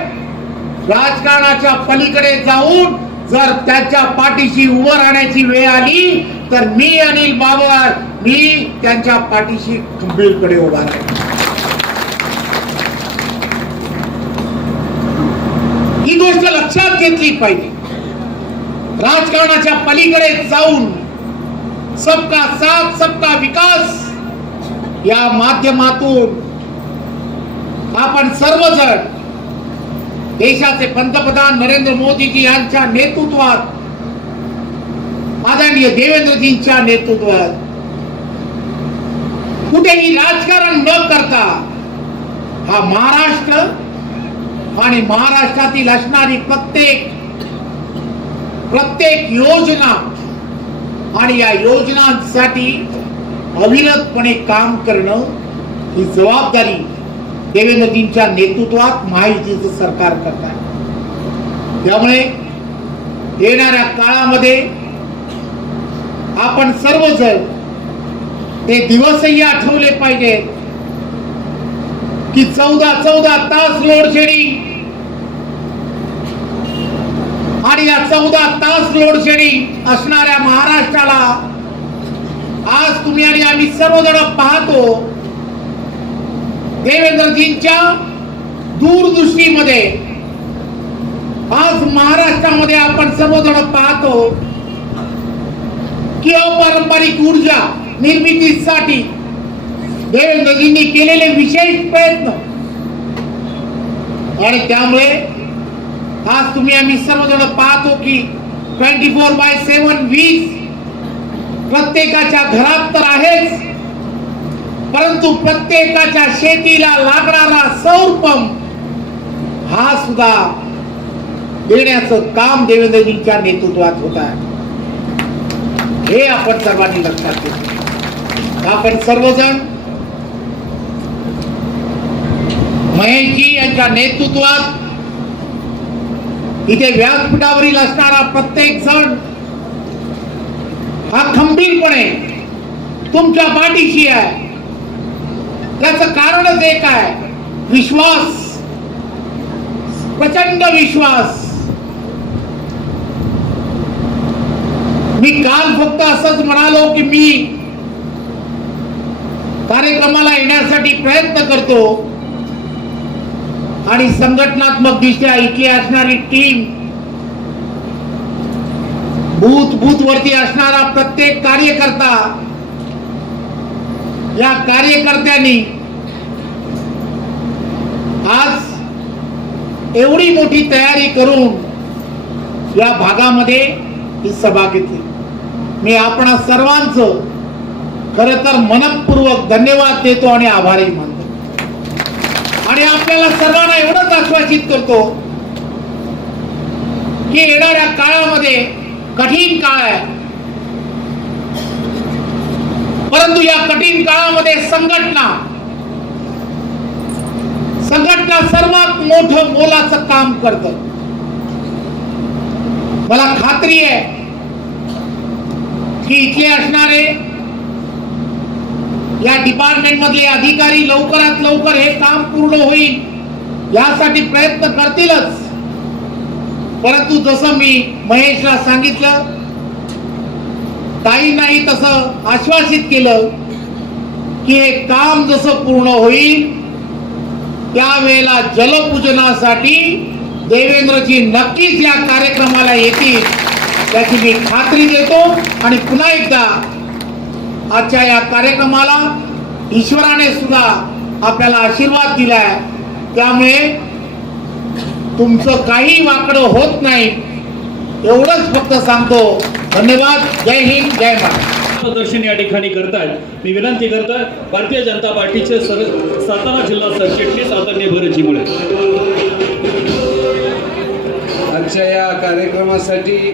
राजकारणाच्या पलीकडे जाऊन जर त्याच्या पाठीशी उभं राहण्याची वेळ आली तर मी अनिल बाबर त्यांच्या पाठीशी खंबीरपणे उभा राहील. लक्षात घेतली पाहिजे. राजकारणाच्या पलीकडे जाऊन सबका साथ सबका विकास या माध्यमातून आपण सर्वजण देशाचे पंतप्रधान नरेंद्र मोदीजी यांच्या नेतृत्वात, आदरणीय देवेंद्रजींच्या नेतृत्वात कुठेही राजकारण न करता हा महाराष्ट्र आणि महाराष्ट्रातील असणारी प्रत्येक योजना आणि या योजनांसाठी अविरतपणे काम करणं ही जबाबदारी देवेंद्रजींच्या नेतृत्वात महायुतीचं सरकार करत आहे. त्यामुळे येणाऱ्या काळामध्ये आपण सर्वजण ते दिवसही आठवले पाहिजेत की 14 तास लोड शेडिंग आणि या 14 तास लोड शेडिंग असणाऱ्या महाराष्ट्राला आज तुम्ही आणि आम्ही सर्वजण पाहतो. देवेंद्रजींच्या दूरदृष्टीमध्ये आज महाराष्ट्रामध्ये आपण सर्वजण पाहतो की अपारंपरिक ऊर्जा निर्मितीसाठी देवेंद्रजींनी केलेले विशेष प्रयत्न आणि त्यामुळे आज तुम्ही आम्ही सर्वजण पाहतो की 24/7 वीज प्रत्येकाच्या घरात तर आहेच, परंतु प्रत्येकाच्या शेतीला लागणारा सौर पंप हा सुद्धा देण्याचं काम देवेंद्रजींच्या नेतृत्वात होत आहे. हे आपण सर्वांनी लक्षात घेतलं. आपण सर्वजण महेशजी यांच्या नेतृत्वात इथे व्यासपीठावरील असणारा प्रत्येक जण हा खंबीरपणे तुमच्या पाठीशी आहे. त्याचं कारणच एक आहे, विश्वास, प्रचंड विश्वास. मी काल फक्त असंच म्हणालो की मी कार्यक्रमाला येण्यासाठी प्रयत्न करतो आणि संघटनात्मक दृष्ट्या इथे असणारी टीम, बूथ वरती असणारा प्रत्येक कार्यकर्ता, या कार्यकर्त्यांनी आज एवढी मोठी तयारी करून या भागामध्ये ही सभा घेतली. मी आपणा सर्वांचं खरं तर मनपूर्वक धन्यवाद देतो आणि आभारी मानतो आणि आपल्याला सर्वांना एवढंच आश्वासित करतो की येणाऱ्या काळामध्ये कठीण काळ आहे, परंतु या कठीण काळामध्ये संघटना सर्वात मोठं मोलाचं काम करतं. मला खात्री आहे की इथले असणारे या डिपार्टमेंट मधले अधिकारी लवकरात लवकर हे काम पूर्ण होईल यासाठी प्रयत्न करतीलच. परंतु जसं मी महेशला सांगितलं, काही नाही तसं आश्वासित केलं की हे काम जसं पूर्ण होईल त्यावेळेला जलपूजनासाठी देवेंद्रजी नक्कीच या कार्यक्रमाला येतील त्याची मी खात्री देतो. आणि पुन्हा एकदा आजच्या या कार्यक्रमाला ईश्वराने सुद्धा आपल्याला आशीर्वाद दिलाय, त्यामुळे तुमचं काही वाकडं होत नाही एवढंच फक्त सांगतो. धन्यवाद. जय हिंद, जय महाराष्ट्र. प्रदर्शन या ठिकाणी करतायत. मी विनंती करतोय भारतीय जनता पार्टीचे सातारा जिल्हा सरचिटणीस आदरणीय भरतजी मुळे. आजच्या या कार्यक्रमासाठी